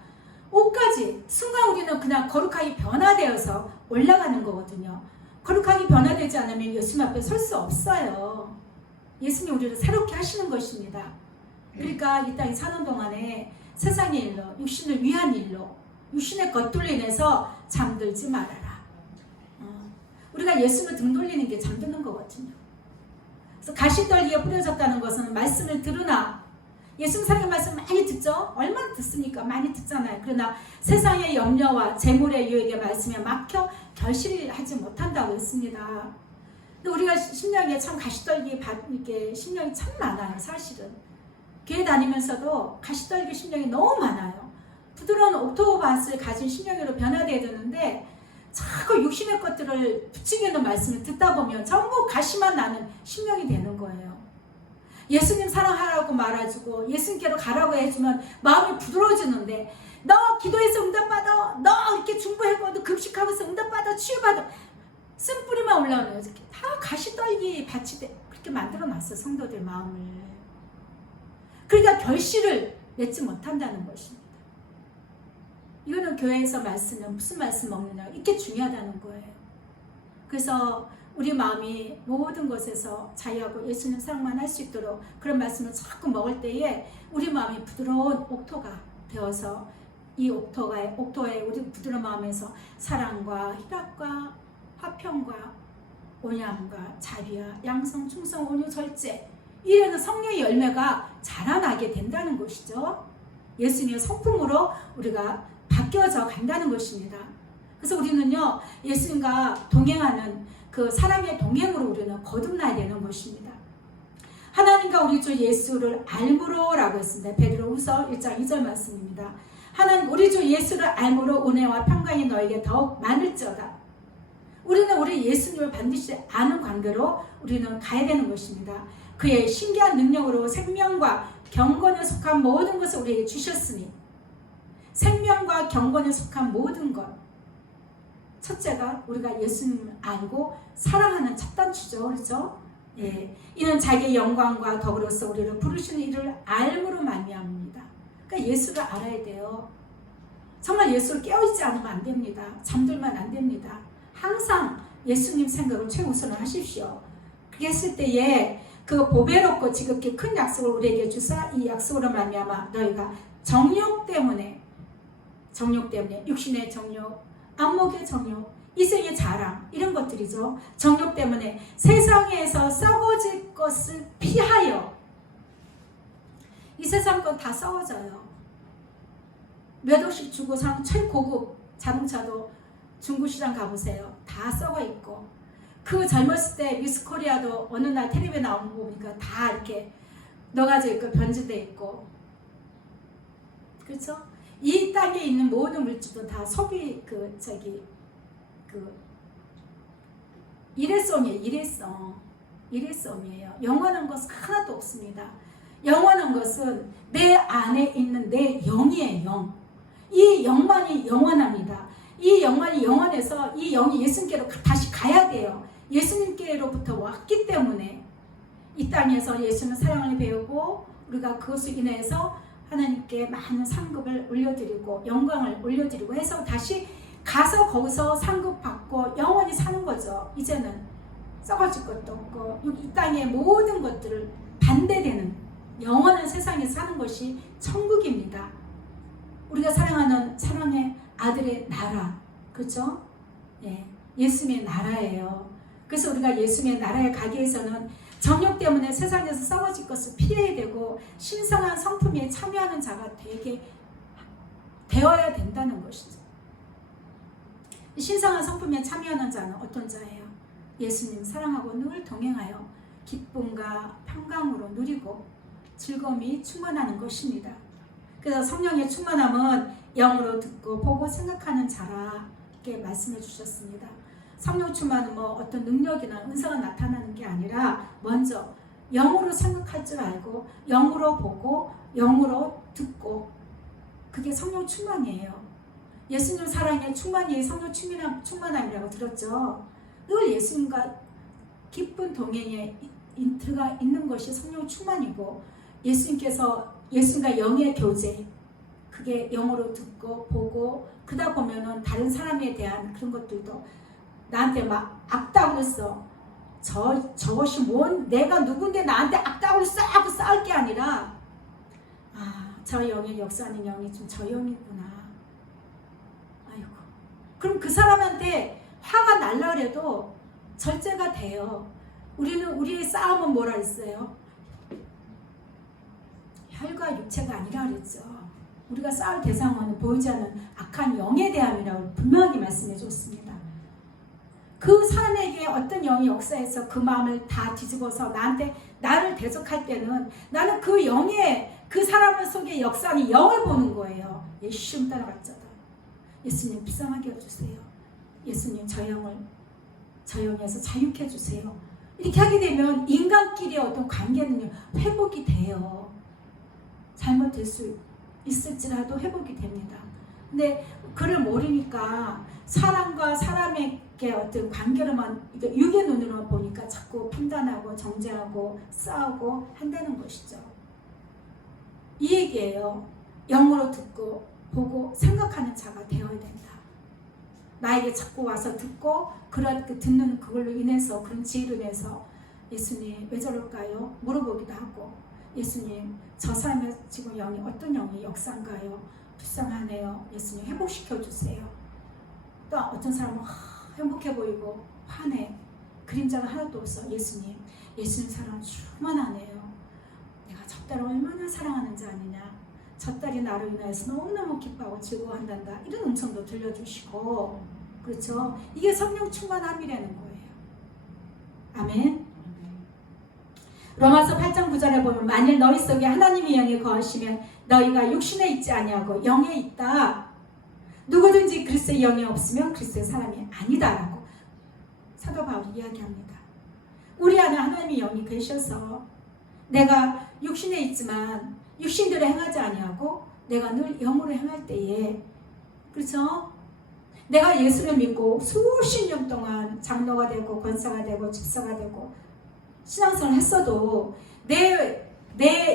옷까지 순간 우리는 그냥 거룩하게 변화되어서 올라가는 거거든요. 거룩하게 변화되지 않으면 예수님 앞에 설 수 없어요. 예수님 우리를 새롭게 하시는 것입니다. 그러니까 이 땅에 사는 동안에 세상의 일로, 육신을 위한 일로, 육신의 것들로 인해서 잠들지 말아라. 우리가 예수를 등 돌리는 게 잠드는 거거든요. 그래서 가시떨기가 뿌려졌다는 것은 말씀을 들으나, 예수님 사랑의 말씀 많이 듣죠? 얼마나 듣습니까? 많이 듣잖아요. 그러나 세상의 염려와 재물의 유혹의 말씀에 막혀 결실하지 못한다고 했습니다. 근데 우리가 심령에 참 가시떨기 이게 심령이 참 많아요. 사실은 교회 다니면서도 가시떨기 심령이 너무 많아요. 부드러운 옥토밭을 가진 심령으로 변화되어야 되는데 자꾸 육신의 것들을 부추기는 있는 말씀을 듣다 보면 전부 가시만 나는 심령이 되는 거예요. 예수님 사랑하라고 말해주고 예수님께로 가라고 해주면 마음이 부드러워지는데, 너 기도해서 응답받아, 너 이렇게 중보하고 너 금식하고서 응답받아, 치유받아, 쓴뿌리만 올라오는 거죠. 다 가시떨기 밭이 그렇게 만들어놨어, 성도들 마음을. 그러니까 결실을 맺지 못한다는 것입니다. 이거는 교회에서 말씀은 무슨 말씀 먹느냐, 이게 중요하다는 거예요. 그래서 우리 마음이 모든 것에서 자유하고 예수님 사랑만 할 수 있도록 그런 말씀을 자꾸 먹을 때에 우리 마음이 부드러운 옥토가 되어서 이 옥토에 우리 부드러운 마음에서 사랑과 희락과 화평과 온유함과 자비와 양성, 충성, 온유, 절제, 이런 성령의 열매가 자라나게 된다는 것이죠. 예수님의 성품으로 우리가 바뀌어져 간다는 것입니다. 그래서 우리는요, 예수님과 동행하는 그 사랑의 동행으로 우리는 거듭나야 되는 것입니다. 하나님과 우리 주 예수를 알므로라고 했습니다. 베드로후서 1장 2절 말씀입니다. 하나님 우리 주 예수를 알므로 은혜와 평강이 너에게 더욱 많을지어다. 우리는 우리 예수님을 반드시 아는 관계로 우리는 가야 되는 것입니다. 그의 신기한 능력으로 생명과 경건에 속한 모든 것을 우리에게 주셨으니, 생명과 경건에 속한 모든 것, 첫째가 우리가 예수님을 알고 사랑하는 첫 단추죠. 그렇죠? 예. 이는 자기의 영광과 덕으로서 우리를 부르시는 이를 알므로 말미암습니다. 그러니까 예수를 알아야 돼요. 정말 예수를 깨어있지 않으면 안 됩니다. 잠들면 안 됩니다. 항상 예수님 생각을 최우선을 하십시오. 그렇게 했을 때에 그 보배롭고 지극히 큰 약속을 우리에게 주사, 이 약속으로 말미암아 너희가 정욕 때문에 육신의 정욕, 안목의 정욕, 이생의 자랑, 이런 것들이죠. 정욕 때문에 세상에서 썩어질 것을 피하여. 이 세상 건 다 썩어져요. 몇 억씩 주고 산 최고급 자동차도 중고시장 가보세요. 다 썩어 있고, 그 젊었을 때 미스 코리아도 어느 날 텔레비에 나온 거 보니까 다 이렇게 넣어가져 있고 변질돼 있고, 그렇죠? 이 땅에 있는 모든 물질도 다 소비 일회성이에요. 영원한 것은 하나도 없습니다. 영원한 것은 내 안에 있는 내 영이에요. 영. 이 영만이 영원합니다. 이 영만이 영원해서 이 영이 예수님께로 다시 가야 돼요. 예수님께로부터 왔기 때문에 이 땅에서 예수님의 사랑을 배우고 우리가 그것을 인해서 하나님께 많은 상급을 올려드리고 영광을 올려드리고 해서 다시 가서 거기서 상급 받고 영원히 사는 거죠. 이제는 썩어질 것도 없고 이 땅의 모든 것들을 반대되는 영원한 세상에 사는 것이 천국입니다. 우리가 사랑하는 사랑의 아들의 나라, 그렇죠? 예, 예수님의 나라예요. 그래서 우리가 예수님의 나라에 가기 위해서는 정욕 때문에 세상에서 썩어질 것을 피해야 되고 신성한 성품에 참여하는 자가 되어야 된다는 것이죠. 신성한 성품에 참여하는 자는 어떤 자예요? 예수님 사랑하고 늘 동행하여 기쁨과 평강으로 누리고 즐거움이 충만하는 것입니다. 그래서 성령의 충만함은 영으로 듣고 보고 생각하는 자라 이렇게 말씀해 주셨습니다. 성령 충만은 뭐 어떤 능력이나 은사가 나타나는 게 아니라 먼저 영으로 생각할 줄 알고 영으로 보고 영으로 듣고 그게 성령 충만이에요. 예수님 사랑의 충만이 성령 충만함이라고 들었죠. 늘 예수님과 기쁜 동행에 들어가 있는 것이 성령 충만이고 예수님과 영의 교제 그게 영어로 듣고 보고 그러다 보면은 다른 사람에 대한 그런 것들도 나한테 막 악담을 써. 저것이 뭔 내가 누군데 나한테 악담을 쏴하고 싸울 게 아니라 저 영의 역사하는 영이 좀 저 영이구나. 아이고. 그럼 그 사람한테 화가 날라 그래도 절제가 돼요. 우리의 싸움은 뭐라 했어요? 혈과 육체가 아니라 그랬죠. 우리가 싸울 대상은 보이지 않는 악한 영에 대함이라고 분명하게 말씀해 줬습니다. 그 사람에게 어떤 영이 역사해서 그 마음을 다 뒤집어서 나를 대적할 때는 나는 그 영의 그 사람 속에 역사하는 영을 보는 거예요. 예수님 따라갔잖아. 예수님 불쌍하게 해주세요. 예수님 저 영에서 자유케 해주세요. 이렇게 하게 되면 인간끼리의 어떤 관계는 회복이 돼요. 잘못될 수 있을지라도 회복이 됩니다. 근데 그를 모르니까 사람과 사람에게 어떤 관계로만 육의 눈으로 보니까 자꾸 판단하고 정죄하고 싸우고 한다는 것이죠. 이 얘기예요. 영으로 듣고 보고 생각하는 자가 되어야 된다. 나에게 자꾸 와서 듣고 듣는 그걸로 인해서 그런 지혜로 인해서 예수님 왜 저럴까요? 물어보기도 하고 예수님 저 사람의 지금 영이 어떤 영이 역사인가요? 불쌍하네요. 예수님 회복시켜 주세요. 또 어떤 사람은 행복해 보이고 화내. 그림자가 하나도 없어. 예수님 사랑 충만하네요. 내가 저 딸을 얼마나 사랑하는지 아느냐. 저 딸이 나로 인해서 너무너무 기뻐하고 즐거워한단다. 이런 음성도 들려주시고 그렇죠. 이게 성령 충만함이라는 거예요. 아멘. 로마서 8장 9절에 보면 만일 너희 속에 하나님의 영이 거하시면 너희가 육신에 있지 아니하고 영에 있다. 누구든지 그리스도의 영이 없으면 그리스도의 사람이 아니다라고 사도 바울이 이야기합니다. 우리 안에 하나님의 영이 계셔서 내가 육신에 있지만 육신대로 행하지 아니하고 내가 늘 영으로 행할 때에 그렇죠? 내가 예수를 믿고 수십 년 동안 장로가 되고 권사가 되고 집사가 되고 신앙생활을 했어도 내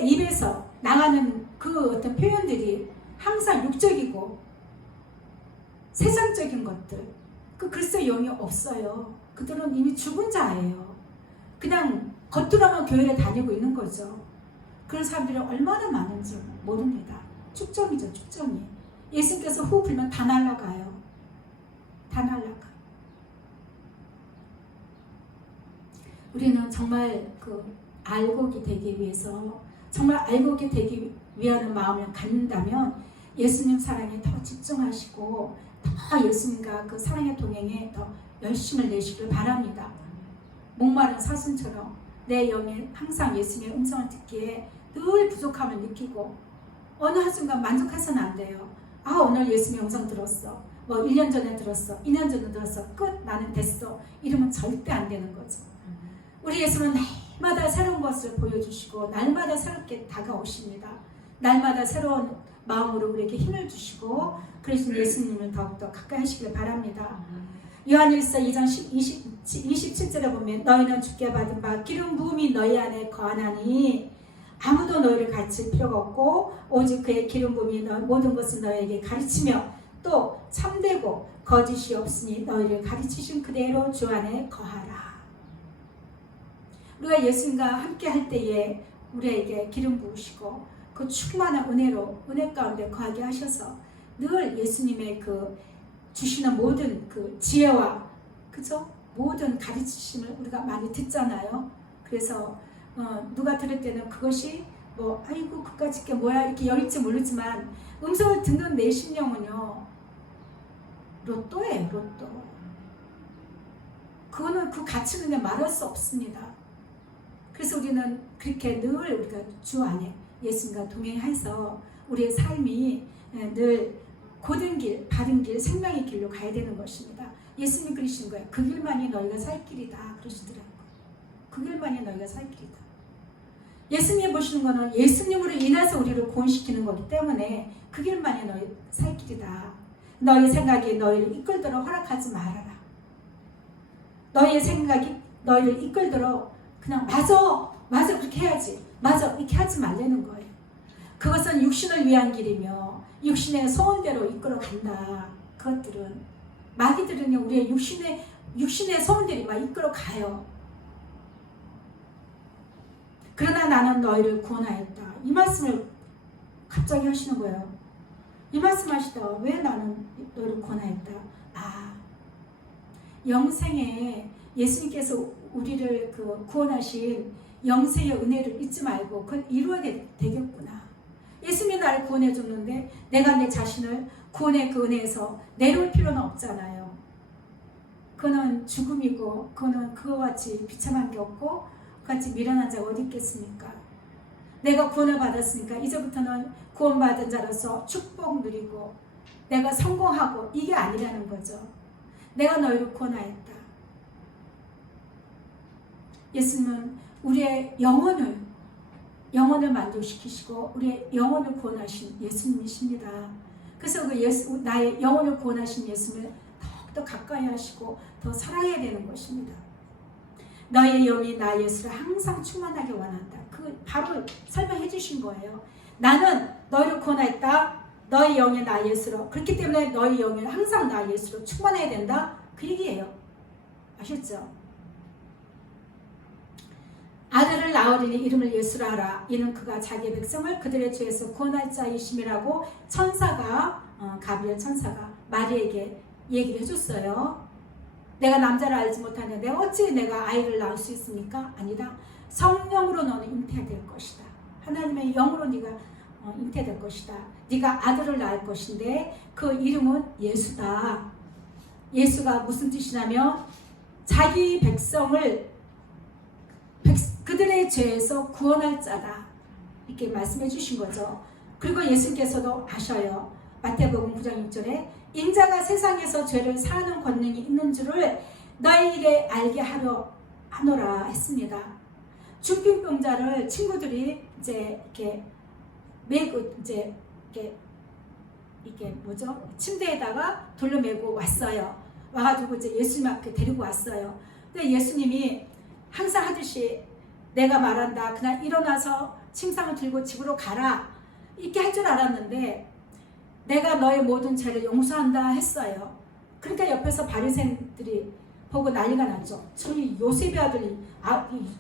입에서 나가는 그 어떤 표현들이 항상 육적이고 세상적인 것들 그 그리스도의 영이 없어요. 그들은 이미 죽은 자예요. 그냥 겉으로만 교회를 다니고 있는 거죠. 그런 사람들이 얼마나 많은지 모릅니다. 축정이죠, 축정이. 예수님께서 후 불면 다 날아가요. 다 날아가요. 우리는 정말 알곡이 되기 위해서 정말 알곡이 되기 위한 마음을 갖는다면 예수님 사랑에 더 집중하시고 더 예수님과 그 사랑의 동행에 더 열심을 내시길 바랍니다. 목마른 사슴처럼 내 영에 항상 예수님의 음성을 듣기에 늘 부족함을 느끼고 어느 한순간 만족해서는 안 돼요. 오늘 예수님의 음성 들었어. 1년 전에 들었어. 2년 전에 들었어. 끝. 나는 됐어. 이러면 절대 안 되는 거죠. 우리 예수는 날마다 새로운 것을 보여주시고 날마다 새롭게 다가오십니다. 날마다 새로운 마음으로 우리에게 힘을 주시고 그러신 예수님을 더욱더 가까이 하시길 바랍니다. 요한일서 2장 27절에 보면 너희는 주께 받은 바 기름 부음이 너희 안에 거하나니 아무도 너희를 가르칠 필요가 없고 오직 그의 기름 부음이 모든 것을 너희에게 가르치며 또 참되고 거짓이 없으니 너희를 가르치신 그대로 주 안에 거하라. 우리가 예수님과 함께 할 때에 우리에게 기름 부으시고 그 충만한 은혜로 은혜 가운데 거하게 하셔서 늘 예수님의 그 주시는 모든 그 지혜와 그죠? 모든 가르치심을 우리가 많이 듣잖아요. 그래서 누가 들을 때는 그것이 뭐 아이고 그까짓 게 뭐야 이렇게 여길지 모르지만 음성을 듣는 내 심령은요 로또예요. 로또. 그거는 그 가치는 말할 수 없습니다. 그래서 우리는 그렇게 늘 우리가 주 안에 예수님과 동행해서 우리의 삶이 늘 고든 길, 바른 길, 생명의 길로 가야 되는 것입니다. 예수님이 그러신 거예요. 그 길만이 너희가 살 길이다 그러시더라고요. 그 길만이 너희가 살 길이다. 예수님이 보시는 거는 예수님으로 인해서 우리를 구원시키는 거기 때문에 그 길만이 너희 살 길이다. 너희 생각이 너희를 이끌도록 허락하지 말아라. 너희의 생각이 너희를 이끌도록 그냥 맞아 그렇게 해야지. 맞아 이렇게 하지 말라는 거예요. 그것은 육신을 위한 길이며 육신의 소원대로 이끌어간다. 그것들은 마귀들은요 우리의 육신의 소원들이 막 이끌어가요. 그러나 나는 너희를 구원하였다. 이 말씀을 갑자기 하시는 거예요. 이 말씀 하시다가 왜 나는 너희를 구원하였다. 영생에 예수님께서 우리를 구원하신 영생의 은혜를 잊지 말고 그걸 이루어야 되겠구나. 예수님이 나를 구원해 줬는데 내가 내 자신을 구원의 그 은혜에서 내려올 필요는 없잖아요. 그거는 죽음이고 그거는 그와 같이 비참한 게 없고 같이 미련한 자가 어디 있겠습니까? 내가 구원을 받았으니까 이제부터는 구원받은 자로서 축복 누리고 내가 성공하고 이게 아니라는 거죠. 내가 너희를 구원하였다. 예수님은 우리의 영혼을 만족시키시고 우리의 영혼을 구원하신 예수님이십니다. 그래서 나의 영혼을 구원하신 예수님을 더욱더 가까이 하시고 더 사랑해야 되는 것입니다. 너의 영이 나 예수를 항상 충만하게 원한다. 그 바로 설명해 주신 거예요. 나는 너희를 구원했다. 너의 영이 나 예수로. 그렇기 때문에 너의 영이 항상 나 예수로 충만해야 된다. 그 얘기예요. 아셨죠? 아들을 낳으리니 이름을 예수라 하라. 이는 그가 자기 백성을 그들의 죄에서 구원할 자이심이라고 천사가 가브리엘 천사가 마리에게 얘기를 해줬어요. 내가 남자를 알지 못하냐 내가 어찌 내가 아이를 낳을 수 있습니까? 아니다. 성령으로 너는 잉태될 것이다. 하나님의 영으로 네가 잉태될 것이다. 네가 아들을 낳을 것인데 그 이름은 예수다. 예수가 무슨 뜻이냐면 자기 백성을 그들의 죄에서 구원할 자다. 이렇게 말씀해 주신 거죠. 그리고 예수님께서도 하셔요. 마태복음 9장 6절에 인자가 세상에서 죄를 사하는 권능이 있는 줄을 너희에게 알게 하노라 했습니다. 중풍병자를 친구들이 이제 이렇게 메고 이게 뭐죠? 침대에다가 돌려 메고 왔어요. 와가지고 이제 예수님 앞에 데리고 왔어요. 근데 예수님이 항상 하듯이 내가 말한다. 그냥 일어나서 침상을 들고 집으로 가라. 이렇게 할 줄 알았는데 내가 너의 모든 죄를 용서한다 했어요. 그러니까 옆에서 바리새인들이 보고 난리가 났죠. 저희 요셉의 아들이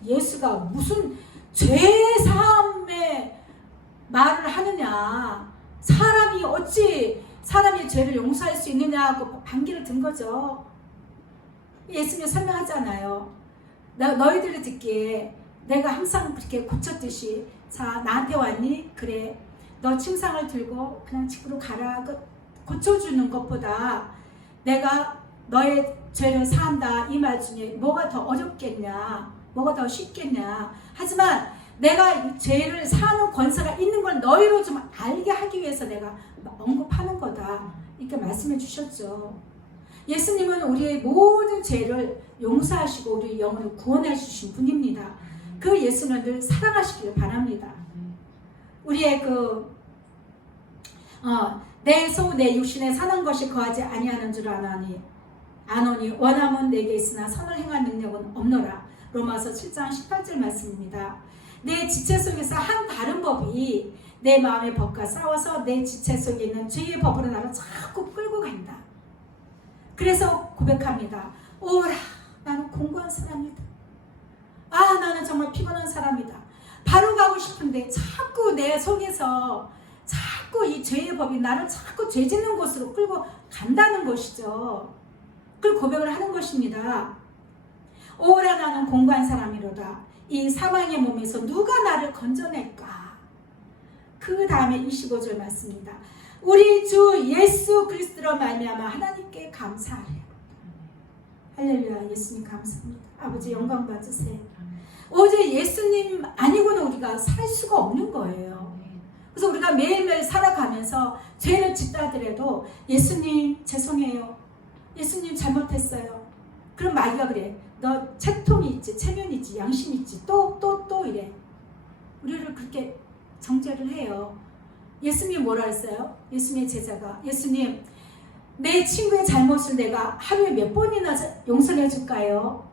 예수가 무슨 죄사함의 말을 하느냐. 사람이 어찌 사람의 죄를 용서할 수 있느냐 하고 반기를 든 거죠. 예수님이 설명하잖아요. 너희들이 듣기에 내가 항상 그렇게 고쳤듯이 자 나한테 왔니? 그래 너 침상을 들고 그냥 집으로 가라. 고쳐주는 것보다 내가 너의 죄를 사한다 이 말 중에 뭐가 더 어렵겠냐 뭐가 더 쉽겠냐. 하지만 내가 이 죄를 사하는 권세가 있는 걸 너희로 좀 알게 하기 위해서 내가 언급하는 거다. 이렇게 말씀해 주셨죠. 예수님은 우리의 모든 죄를 용서하시고 우리의 영혼을 구원해 주신 분입니다. 그 예수는 늘 사랑하시길 바랍니다. 우리의 내 소 내 육신에 사는 것이 거하지 아니하는 줄 아노니 원함은 내게 있으나 선을 행할 능력은 없노라. 로마서 7장 18절 말씀입니다. 내 지체 속에서 한 다른 법이 내 마음의 법과 싸워서 내 지체 속에 있는 죄의 법으로 나를 자꾸 끌고 간다. 그래서 고백합니다. 오라 나는 공고한 사람이다. 아, 나는 정말 피곤한 사람이다. 바로 가고 싶은데 자꾸 내 속에서 자꾸 이 죄의 법이 나를 자꾸 죄 짓는 곳으로 끌고 간다는 것이죠. 그걸 고백을 하는 것입니다. 오라 나는 공고한 사람이로다. 이 사망의 몸에서 누가 나를 건져낼까? 그 다음에 25절 말씀입니다. 우리 주 예수 그리스도로 말미암아 하나님께 감사하래요. 할렐루야. 예수님 감사합니다. 아버지 영광 받으세요. 오직 예수님 아니고는 우리가 살 수가 없는 거예요. 그래서 우리가 매일매일 살아가면서 죄를 짓다 하더라도 예수님 죄송해요. 예수님 잘못했어요. 그럼 마귀가 그래. 너 채통이 있지, 체면이 있지, 양심이 있지, 또 이래. 우리를 그렇게 정죄를 해요. 예수님이 뭐라 했어요? 예수님의 제자가 예수님 내 친구의 잘못을 내가 하루에 몇 번이나 용서해 줄까요?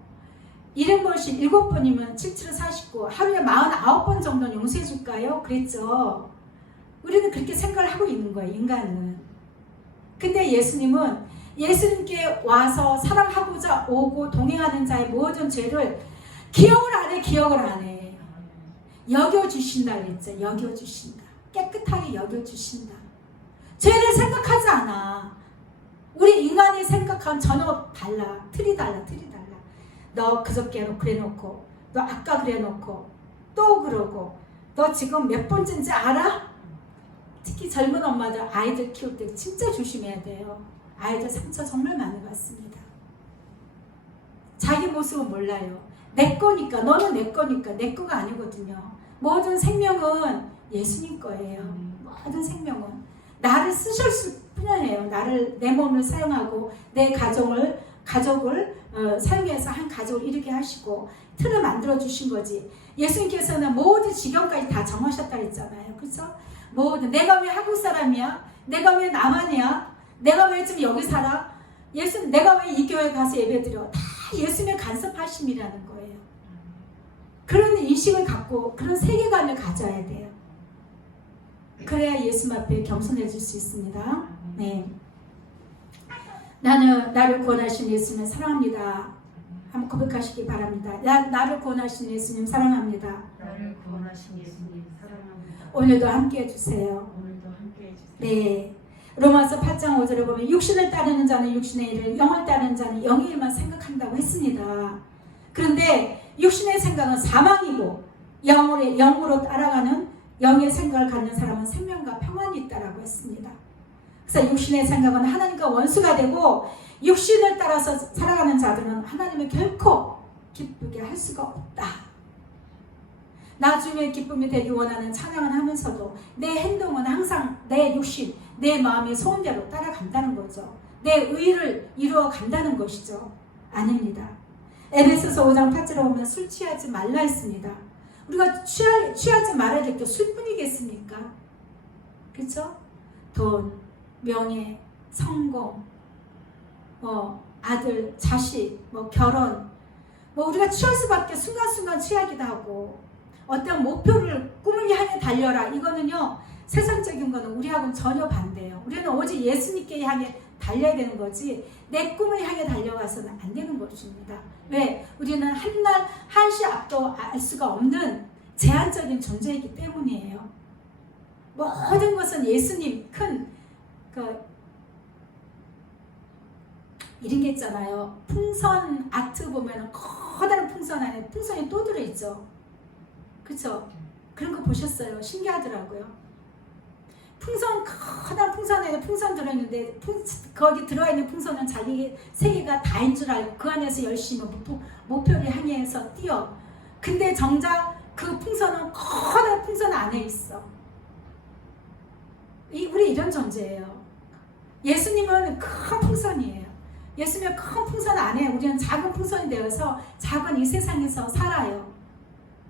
70번씩 7번이면 77을 49 하루에 49번 정도는 용서해 줄까요? 그랬죠. 우리는 그렇게 생각을 하고 있는 거예요. 인간은. 근데 예수님은 예수님께 와서 사랑하고자 오고 동행하는 자의 모든 죄를 기억을 안 해. 여겨주신다 그랬죠. 여겨주신다. 깨끗하게 여겨주신다. 죄를 생각하지 않아. 우리 인간이 생각하면 전혀 달라. 틀이 달라. 너 그저께 그래 놓고 너 아까 그래 놓고 또 그러고 너 지금 몇 번째인지 알아? 특히 젊은 엄마들 아이들 키울 때 진짜 조심해야 돼요. 아이들 상처 정말 많이 받습니다. 자기 모습은 몰라요. 내 거니까 너는 내 거니까 내 거가 아니거든요. 모든 생명은 예수님 거예요. 모든 생명은 나를 쓰셨을 뿐이에요. 나를 내 몸을 사용하고 내 가족을 사용해서 한 가족을 이루게 하시고 틀을 만들어 주신 거지. 예수님께서는 모든 지경까지 다 정하셨다 했잖아요. 그렇죠? 모든 내가 왜 한국 사람이야? 내가 왜 남한이야? 내가 왜 지금 여기 살아? 내가 왜 이 교회 가서 예배드려? 다 예수님의 간섭하심이라는 거예요. 그런 인식을 갖고 그런 세계관을 가져야 돼요. 그래야 예수님 앞에 겸손해질 수 있습니다. 네. 나를 구원하신 예수님 사랑합니다. 한번 고백하시기 바랍니다. 나를 구원하신 예수님 사랑합니다. 나를 구원하신 예수님 사랑합니다. 오늘도 함께 해주세요. 오늘도 함께 해주세요. 네. 로마서 8장 5절에 보면 육신을 따르는 자는 육신의 일을, 영을 따르는 자는 영의 일만 생각한다고 했습니다. 그런데 육신의 생각은 사망이고 영으로 따라가는 영의 생각을 갖는 사람은 생명과 평안이 있다라고 했습니다. 그래서 육신의 생각은 하나님과 원수가 되고 육신을 따라서 살아가는 자들은 하나님을 결코 기쁘게 할 수가 없다. 나중에 기쁨이 되기 원하는 찬양을 하면서도 내 행동은 항상 내 육신, 내 마음의 소원대로 따라간다는 거죠. 내 의를 이루어 간다는 것이죠. 아닙니다. 에베소서 5장 8절에 보면 술 취하지 말라 했습니다. 우리가 취하지 말아야 될 게 술뿐이겠습니까? 그렇죠? 돈, 명예, 성공, 아들, 자식, 결혼, 우리가 취할 수밖에 순간순간 취하기도 하고 어떤 목표를 꿈을 향해 달려라. 이거는요 세상적인 거는 우리하고는 전혀 반대예요. 우리는 오직 예수님께 향해 달려야 되는 거지 내 꿈을 향해 달려가서는 안 되는 것입니다. 왜? 우리는 한시 앞도 알 수가 없는 제한적인 존재이기 때문이에요. 모든 것은 예수님 이런 게 있잖아요. 풍선 아트 보면 커다란 풍선 안에 풍선이 또 들어있죠. 그렇죠? 그런 거 보셨어요? 신기하더라고요. 커다란 풍선 안에 풍선 들어있는데 거기 들어있는 풍선은 자기 세계가 다인 줄 알고 그 안에서 열심히 목표를 향해서 뛰어. 근데 정작 그 풍선은 커다란 풍선 안에 있어. 우리 이런 존재예요. 예수님은 큰 풍선이에요. 예수님의 큰 풍선 안에 우리는 작은 풍선이 되어서 작은 이 세상에서 살아요.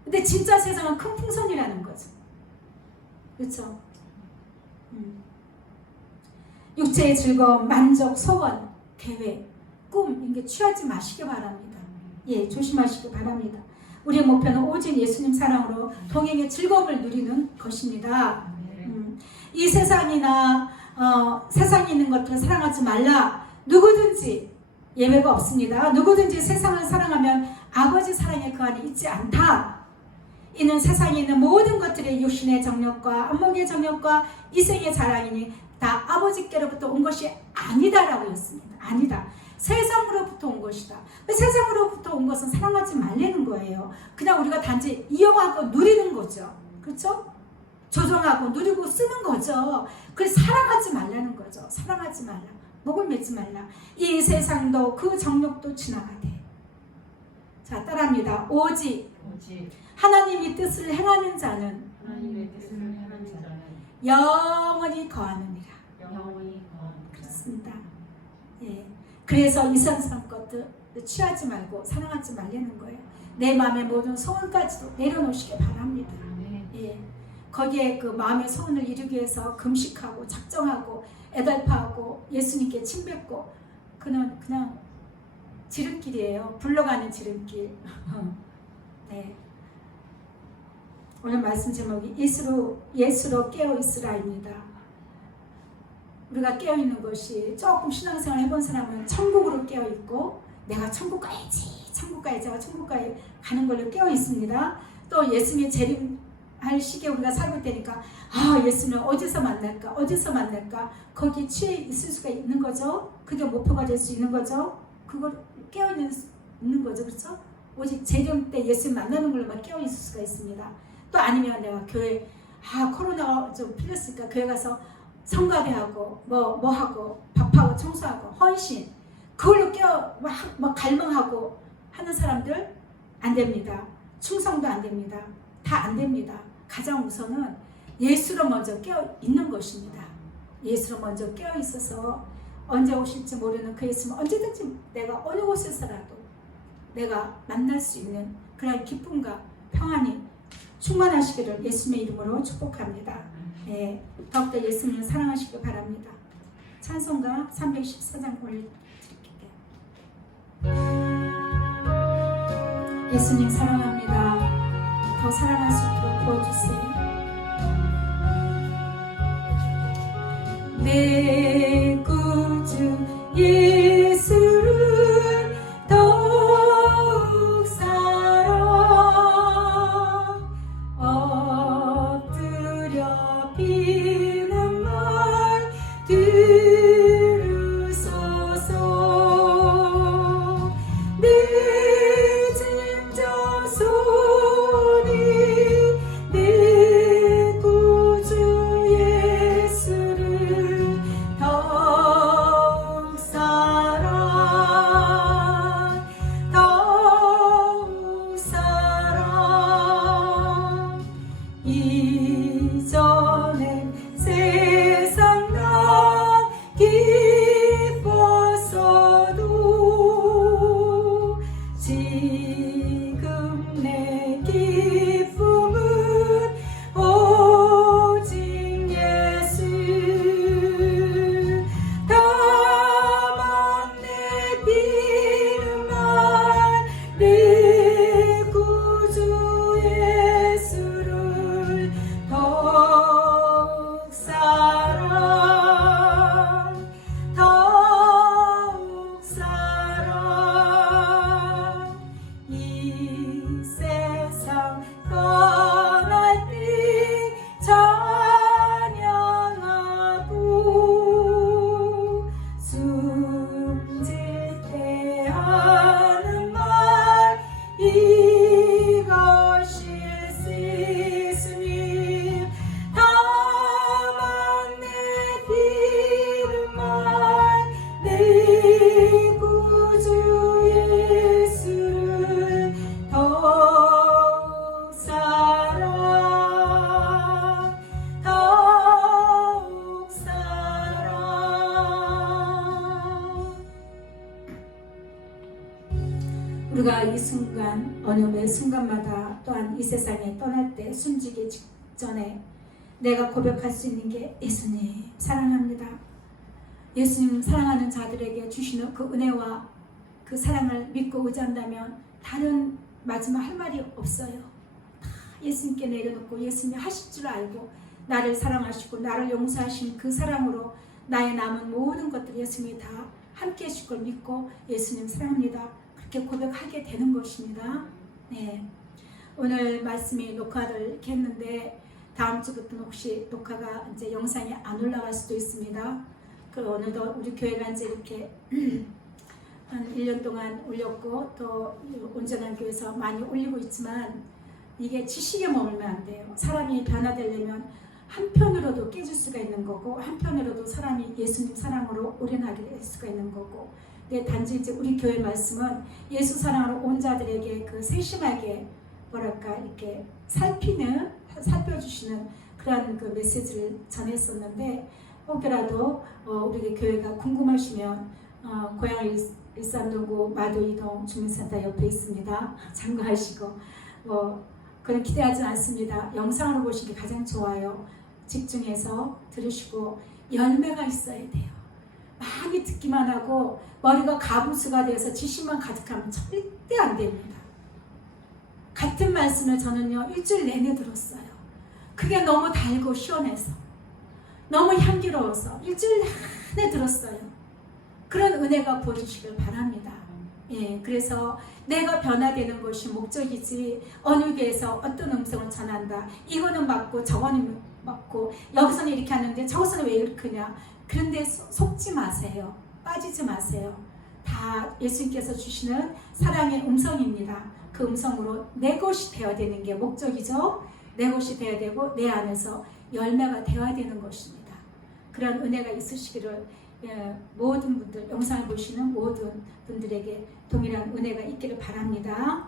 근데 진짜 세상은 큰 풍선이라는 거죠. 그렇죠? 육체의 즐거움, 만족, 소원, 계획, 꿈 이게 취하지 마시기 바랍니다. 예, 조심하시기 바랍니다. 우리의 목표는 오직 예수님 사랑으로 동행의 즐거움을 누리는 것입니다. 이 세상이나 세상에 있는 것들을 사랑하지 말라. 누구든지 예외가 없습니다. 누구든지 세상을 사랑하면 아버지 사랑이 그 안에 있지 않다. 이는 세상에 있는 모든 것들이 육신의 정욕과 안목의 정욕과 이생의 자랑이니 다 아버지께로부터 온 것이 아니다라고 했습니다. 아니다. 세상으로부터 온 것이다. 세상으로부터 온 것은 사랑하지 말라는 거예요. 그냥 우리가 단지 이용하고 누리는 거죠. 그렇죠? 조종하고 누리고 쓰는 거죠. 그래서 사랑하지 말라는 거죠. 사랑하지 말라. 목을 매지 말라. 이 세상도 그 정욕도 지나가되. 자, 따라합니다. 오직 하나님의 뜻을 행하는 자는 하나님의 뜻을 행하는 자는 영원히 거하느니라. 영원히 거하느니라. 그렇습니다. 예. 그래서 이 세상 것들 취하지 말고 사랑하지 말라는 거예요. 내 마음의 모든 소원까지도 내려놓으시기 바랍니다. 예. 거기에 그 마음의 소원을 이루기 위해서 금식하고 작정하고 애달파하고 예수님께 침뱉고 그는 그냥 지름길이에요. 굴러가는 지름길. 네. 오늘 말씀 제목이 예수로 깨어 있으라입니다. 우리가 깨어 있는 것이 조금 신앙생활 해본 사람은 천국으로 깨어 있고 내가 천국 가야지, 천국 가는 걸로 깨어 있습니다. 또 예수님이 재림할 시기에 우리가 살고 있다니까 예수님 어디서 만날까 거기 취해 있을 수가 있는 거죠. 그게 목표가 될 수 있는 거죠. 그걸 깨어 있는 거죠. 그렇죠? 오직 재림 때 예수님 만나는 걸로만 깨어 있을 수가 있습니다. 또 아니면 내가 교회 코로나가 좀 풀렸으니까 교회 가서 성가대하고 뭐 하고 밥하고 청소하고 헌신 그걸로 깨어 막 갈망하고 하는 사람들 안 됩니다. 충성도 안 됩니다. 다 안 됩니다. 가장 우선은 예수로 먼저 깨어 있는 것입니다. 예수로 먼저 깨어 있어서 언제 오실지 모르는 그 예수는 언제든지 내가 어느 곳에서라도 내가 만날 수 있는 그런 기쁨과 평안이 충만하시기를 예수님의 이름으로 축복합니다. 네, 더욱더 예수님을 사랑하시기 바랍니다. 찬송가 314장 올려드릴게요. 예수님 사랑합니다. 더 사랑할 수 있도록 도와주세요. 내 구주 예수를 더욱 사랑 엎드려 비는 말 들으소서 내 진정 소리 내 구주 예수를 더욱 사랑 이전엔 세상 난 기뻤어도 지금 내 기쁨은 오직 예수 다만 내 비름만 내 구주 예수를 더욱 사랑 이 세상 떠날 때 찬양하고 숨질 때 하는 말 이것일세 예수님 다만 내 비름만 내 구주 예수를 더욱 사랑 우리가 이 순간 어느 매 순간마다 또한 이 세상에 떠날 때 숨지기 직전에 내가 고백할 수 있는 게 예수님 사랑합니다. 예수님 사랑하는 자들에게 주시는 그 은혜와 그 사랑을 믿고 의지한다면 다른 마지막 할 말이 없어요. 다 예수님께 내려놓고 예수님이 하실 줄 알고 나를 사랑하시고 나를 용서하신 그 사랑으로 나의 남은 모든 것들 예수님이 다 함께 해줄 걸 믿고 예수님 사랑합니다. 그렇게 그렇게 고백하게 되는 것입니다. 네. 오늘 말씀이 녹화를 이렇게 했는데 다음 주부터는 혹시 녹화가 이제 영상이 안 올라갈 수도 있습니다. 그 오늘도 우리 교회가 이제 이렇게 한 1년 동안 올렸고 또 온전한 교회에서 많이 올리고 있지만 이게 지식에 머물면 안 돼요. 사람이 변화되려면 한편으로도 깨질 수가 있는 거고 한편으로도 사람이 예수님 사랑으로 올인하게 될 수가 있는 거고 근데 단지 이제 우리 교회 말씀은 예수 사랑으로 온 자들에게 그 세심하게 뭐랄까 이렇게 살펴주시는 그런 그 메시지를 전했었는데 혹여라도 우리 교회가 궁금하시면 고향 일산동구 마도이동 주민센터 옆에 있습니다. 참고하시고 그건 기대하지 않습니다. 영상으로 보시기 가장 좋아요. 집중해서 들으시고 열매가 있어야 돼요. 많이 듣기만 하고 머리가 가부수가 돼서 지식만 가득하면 절대 안 됩니다. 같은 말씀을 저는요 일주일 내내 들었어요. 그게 너무 달고 시원해서 너무 향기로워서 일주일 내내 들었어요. 그런 은혜가 보여주시길 바랍니다. 예, 그래서 내가 변화되는 것이 목적이지 어느 교회에서 어떤 음성을 전한다. 이거는 맞고 저거는 맞고 여기서는 이렇게 하는데 저기서는 왜 이렇게 하냐. 그런데 속지 마세요. 빠지지 마세요. 다 예수님께서 주시는 사랑의 음성입니다. 그 음성으로 내 것이 되어야 되는 게 목적이죠. 내 것이 되어야 되고 내 안에서 열매가 되어야 되는 것입니다. 그런 은혜가 있으시기를 모든 분들, 영상을 보시는 모든 분들에게 동일한 은혜가 있기를 바랍니다.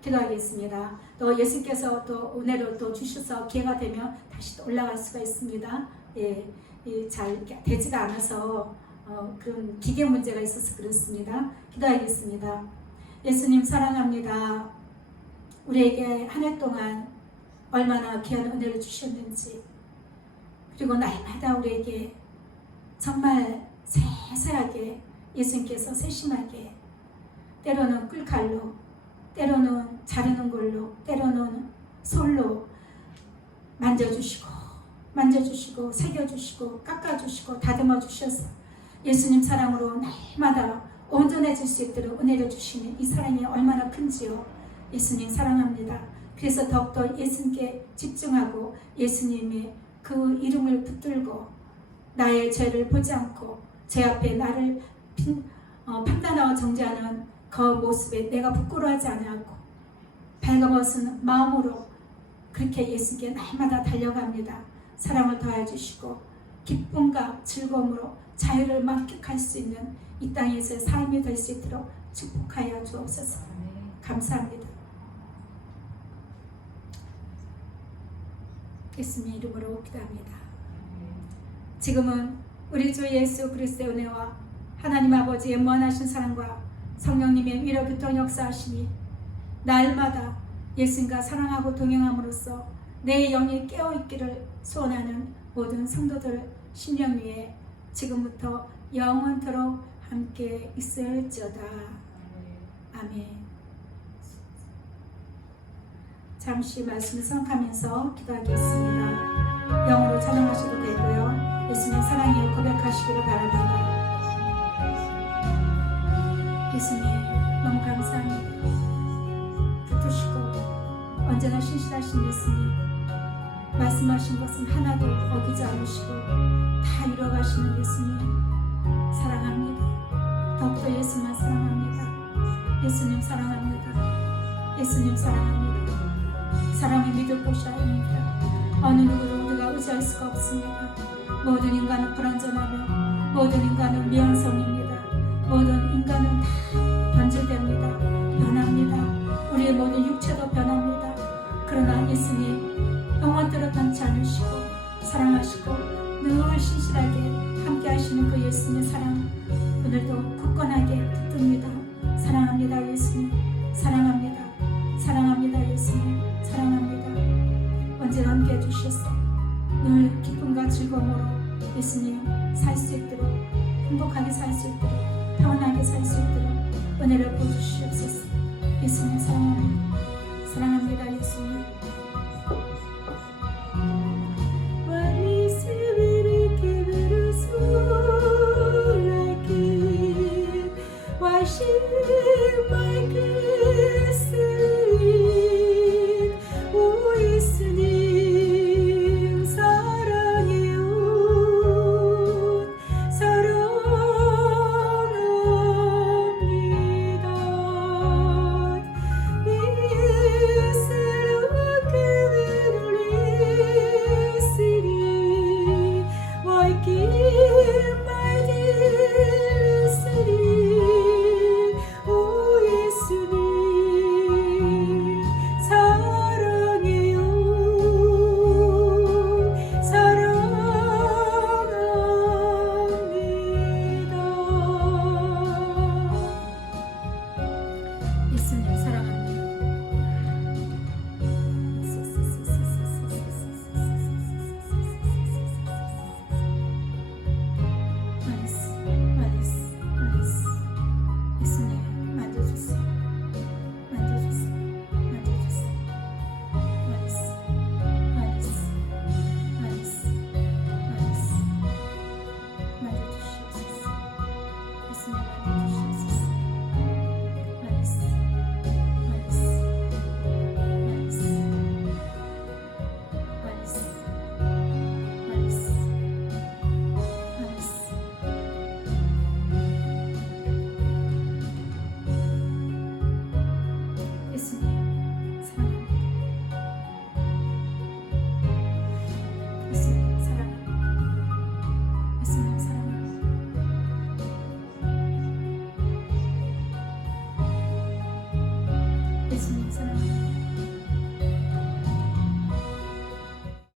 기도하겠습니다. 또 예수님께서 또 은혜를 또 주셔서 기회가 되면 다시 또 올라갈 수가 있습니다. 잘 되지가 않아서 그런 기계 문제가 있어서 그렇습니다. 기도하겠습니다. 예수님 사랑합니다. 우리에게 한 해 동안 얼마나 귀한 은혜를 주셨는지 그리고 날마다 우리에게 정말 세세하게 예수님께서 세심하게 때로는 끌칼로 때로는 자르는 걸로 때로는 솔로 만져주시고 새겨주시고 깎아주시고 다듬어 주셔서 예수님 사랑으로 날마다 온전해질 수 있도록 은혜를 주시는 이 사랑이 얼마나 큰지요. 예수님 사랑합니다. 그래서 더욱더 예수님께 집중하고 예수님의 그 이름을 붙들고 나의 죄를 보지 않고 제 앞에 나를 판단하고 정죄하는 그 모습에 내가 부끄러워하지 않고 발가벗은 마음으로 그렇게 예수님께 날마다 달려갑니다. 사랑을 더해주시고 기쁨과 즐거움으로 자유를 만끽할 수 있는 이 땅에서의 삶이 될 수 있도록 축복하여 주옵소서. 감사합니다. 예수님 이름으로 기도합니다. 지금은 우리 주 예수 그리스도의 은혜와 하나님 아버지의 무한하신 사랑과 성령님의 위로 교통 역사하시니 날마다 예수님과 사랑하고 동행함으로써 내 영이 깨어있기를 소원하는 모든 성도들 심령 위에 지금부터 영원토록 함께 있을지어다. 아멘. 잠시 말씀을 생각하면서 기도하겠습니다. 영어로 찬양하셔도 되고요. 예수님 사랑에 고백하시기를 바랍니다. 예수님 너무 감사합니다. 붙으시고 언제나 신실하신 예수님 말씀하신 것은 하나도 어기지 않으시고 다 이뤄가시는 예수님 사랑합니다. 더욱더 예수님만 사랑합니다. 예수님 사랑합니다. 예수님 사랑합니다. 사람을 믿을 곳이 아닙니다. 어느 누구도 우리가 의지할 수가 없습니다. 모든 인간은 불완전하며 모든 인간은 미완성입니다. 모든 인간은 다 변질됩니다. 변합니다. 우리의 모든 육체도 변합니다. 그러나 예수님 영원토록 변치 않으시고 사랑하시고 늘 신실하게 함께 하시는 그 예수님의 사랑 오늘도 굳건하게 붙듭니다. 사랑합니다. 예수님 사랑합니다. 사랑합니다. 예수님 사랑합니다. 언제나 함께 해주셔서 늘 기쁨과 즐거움으로 예수님 살 수 있도록 행복하게 살 수 있도록 평안하게 살 수 있도록 은혜를 보여주시옵소서. 예수님 사랑합니다. 사랑합니다. 예수님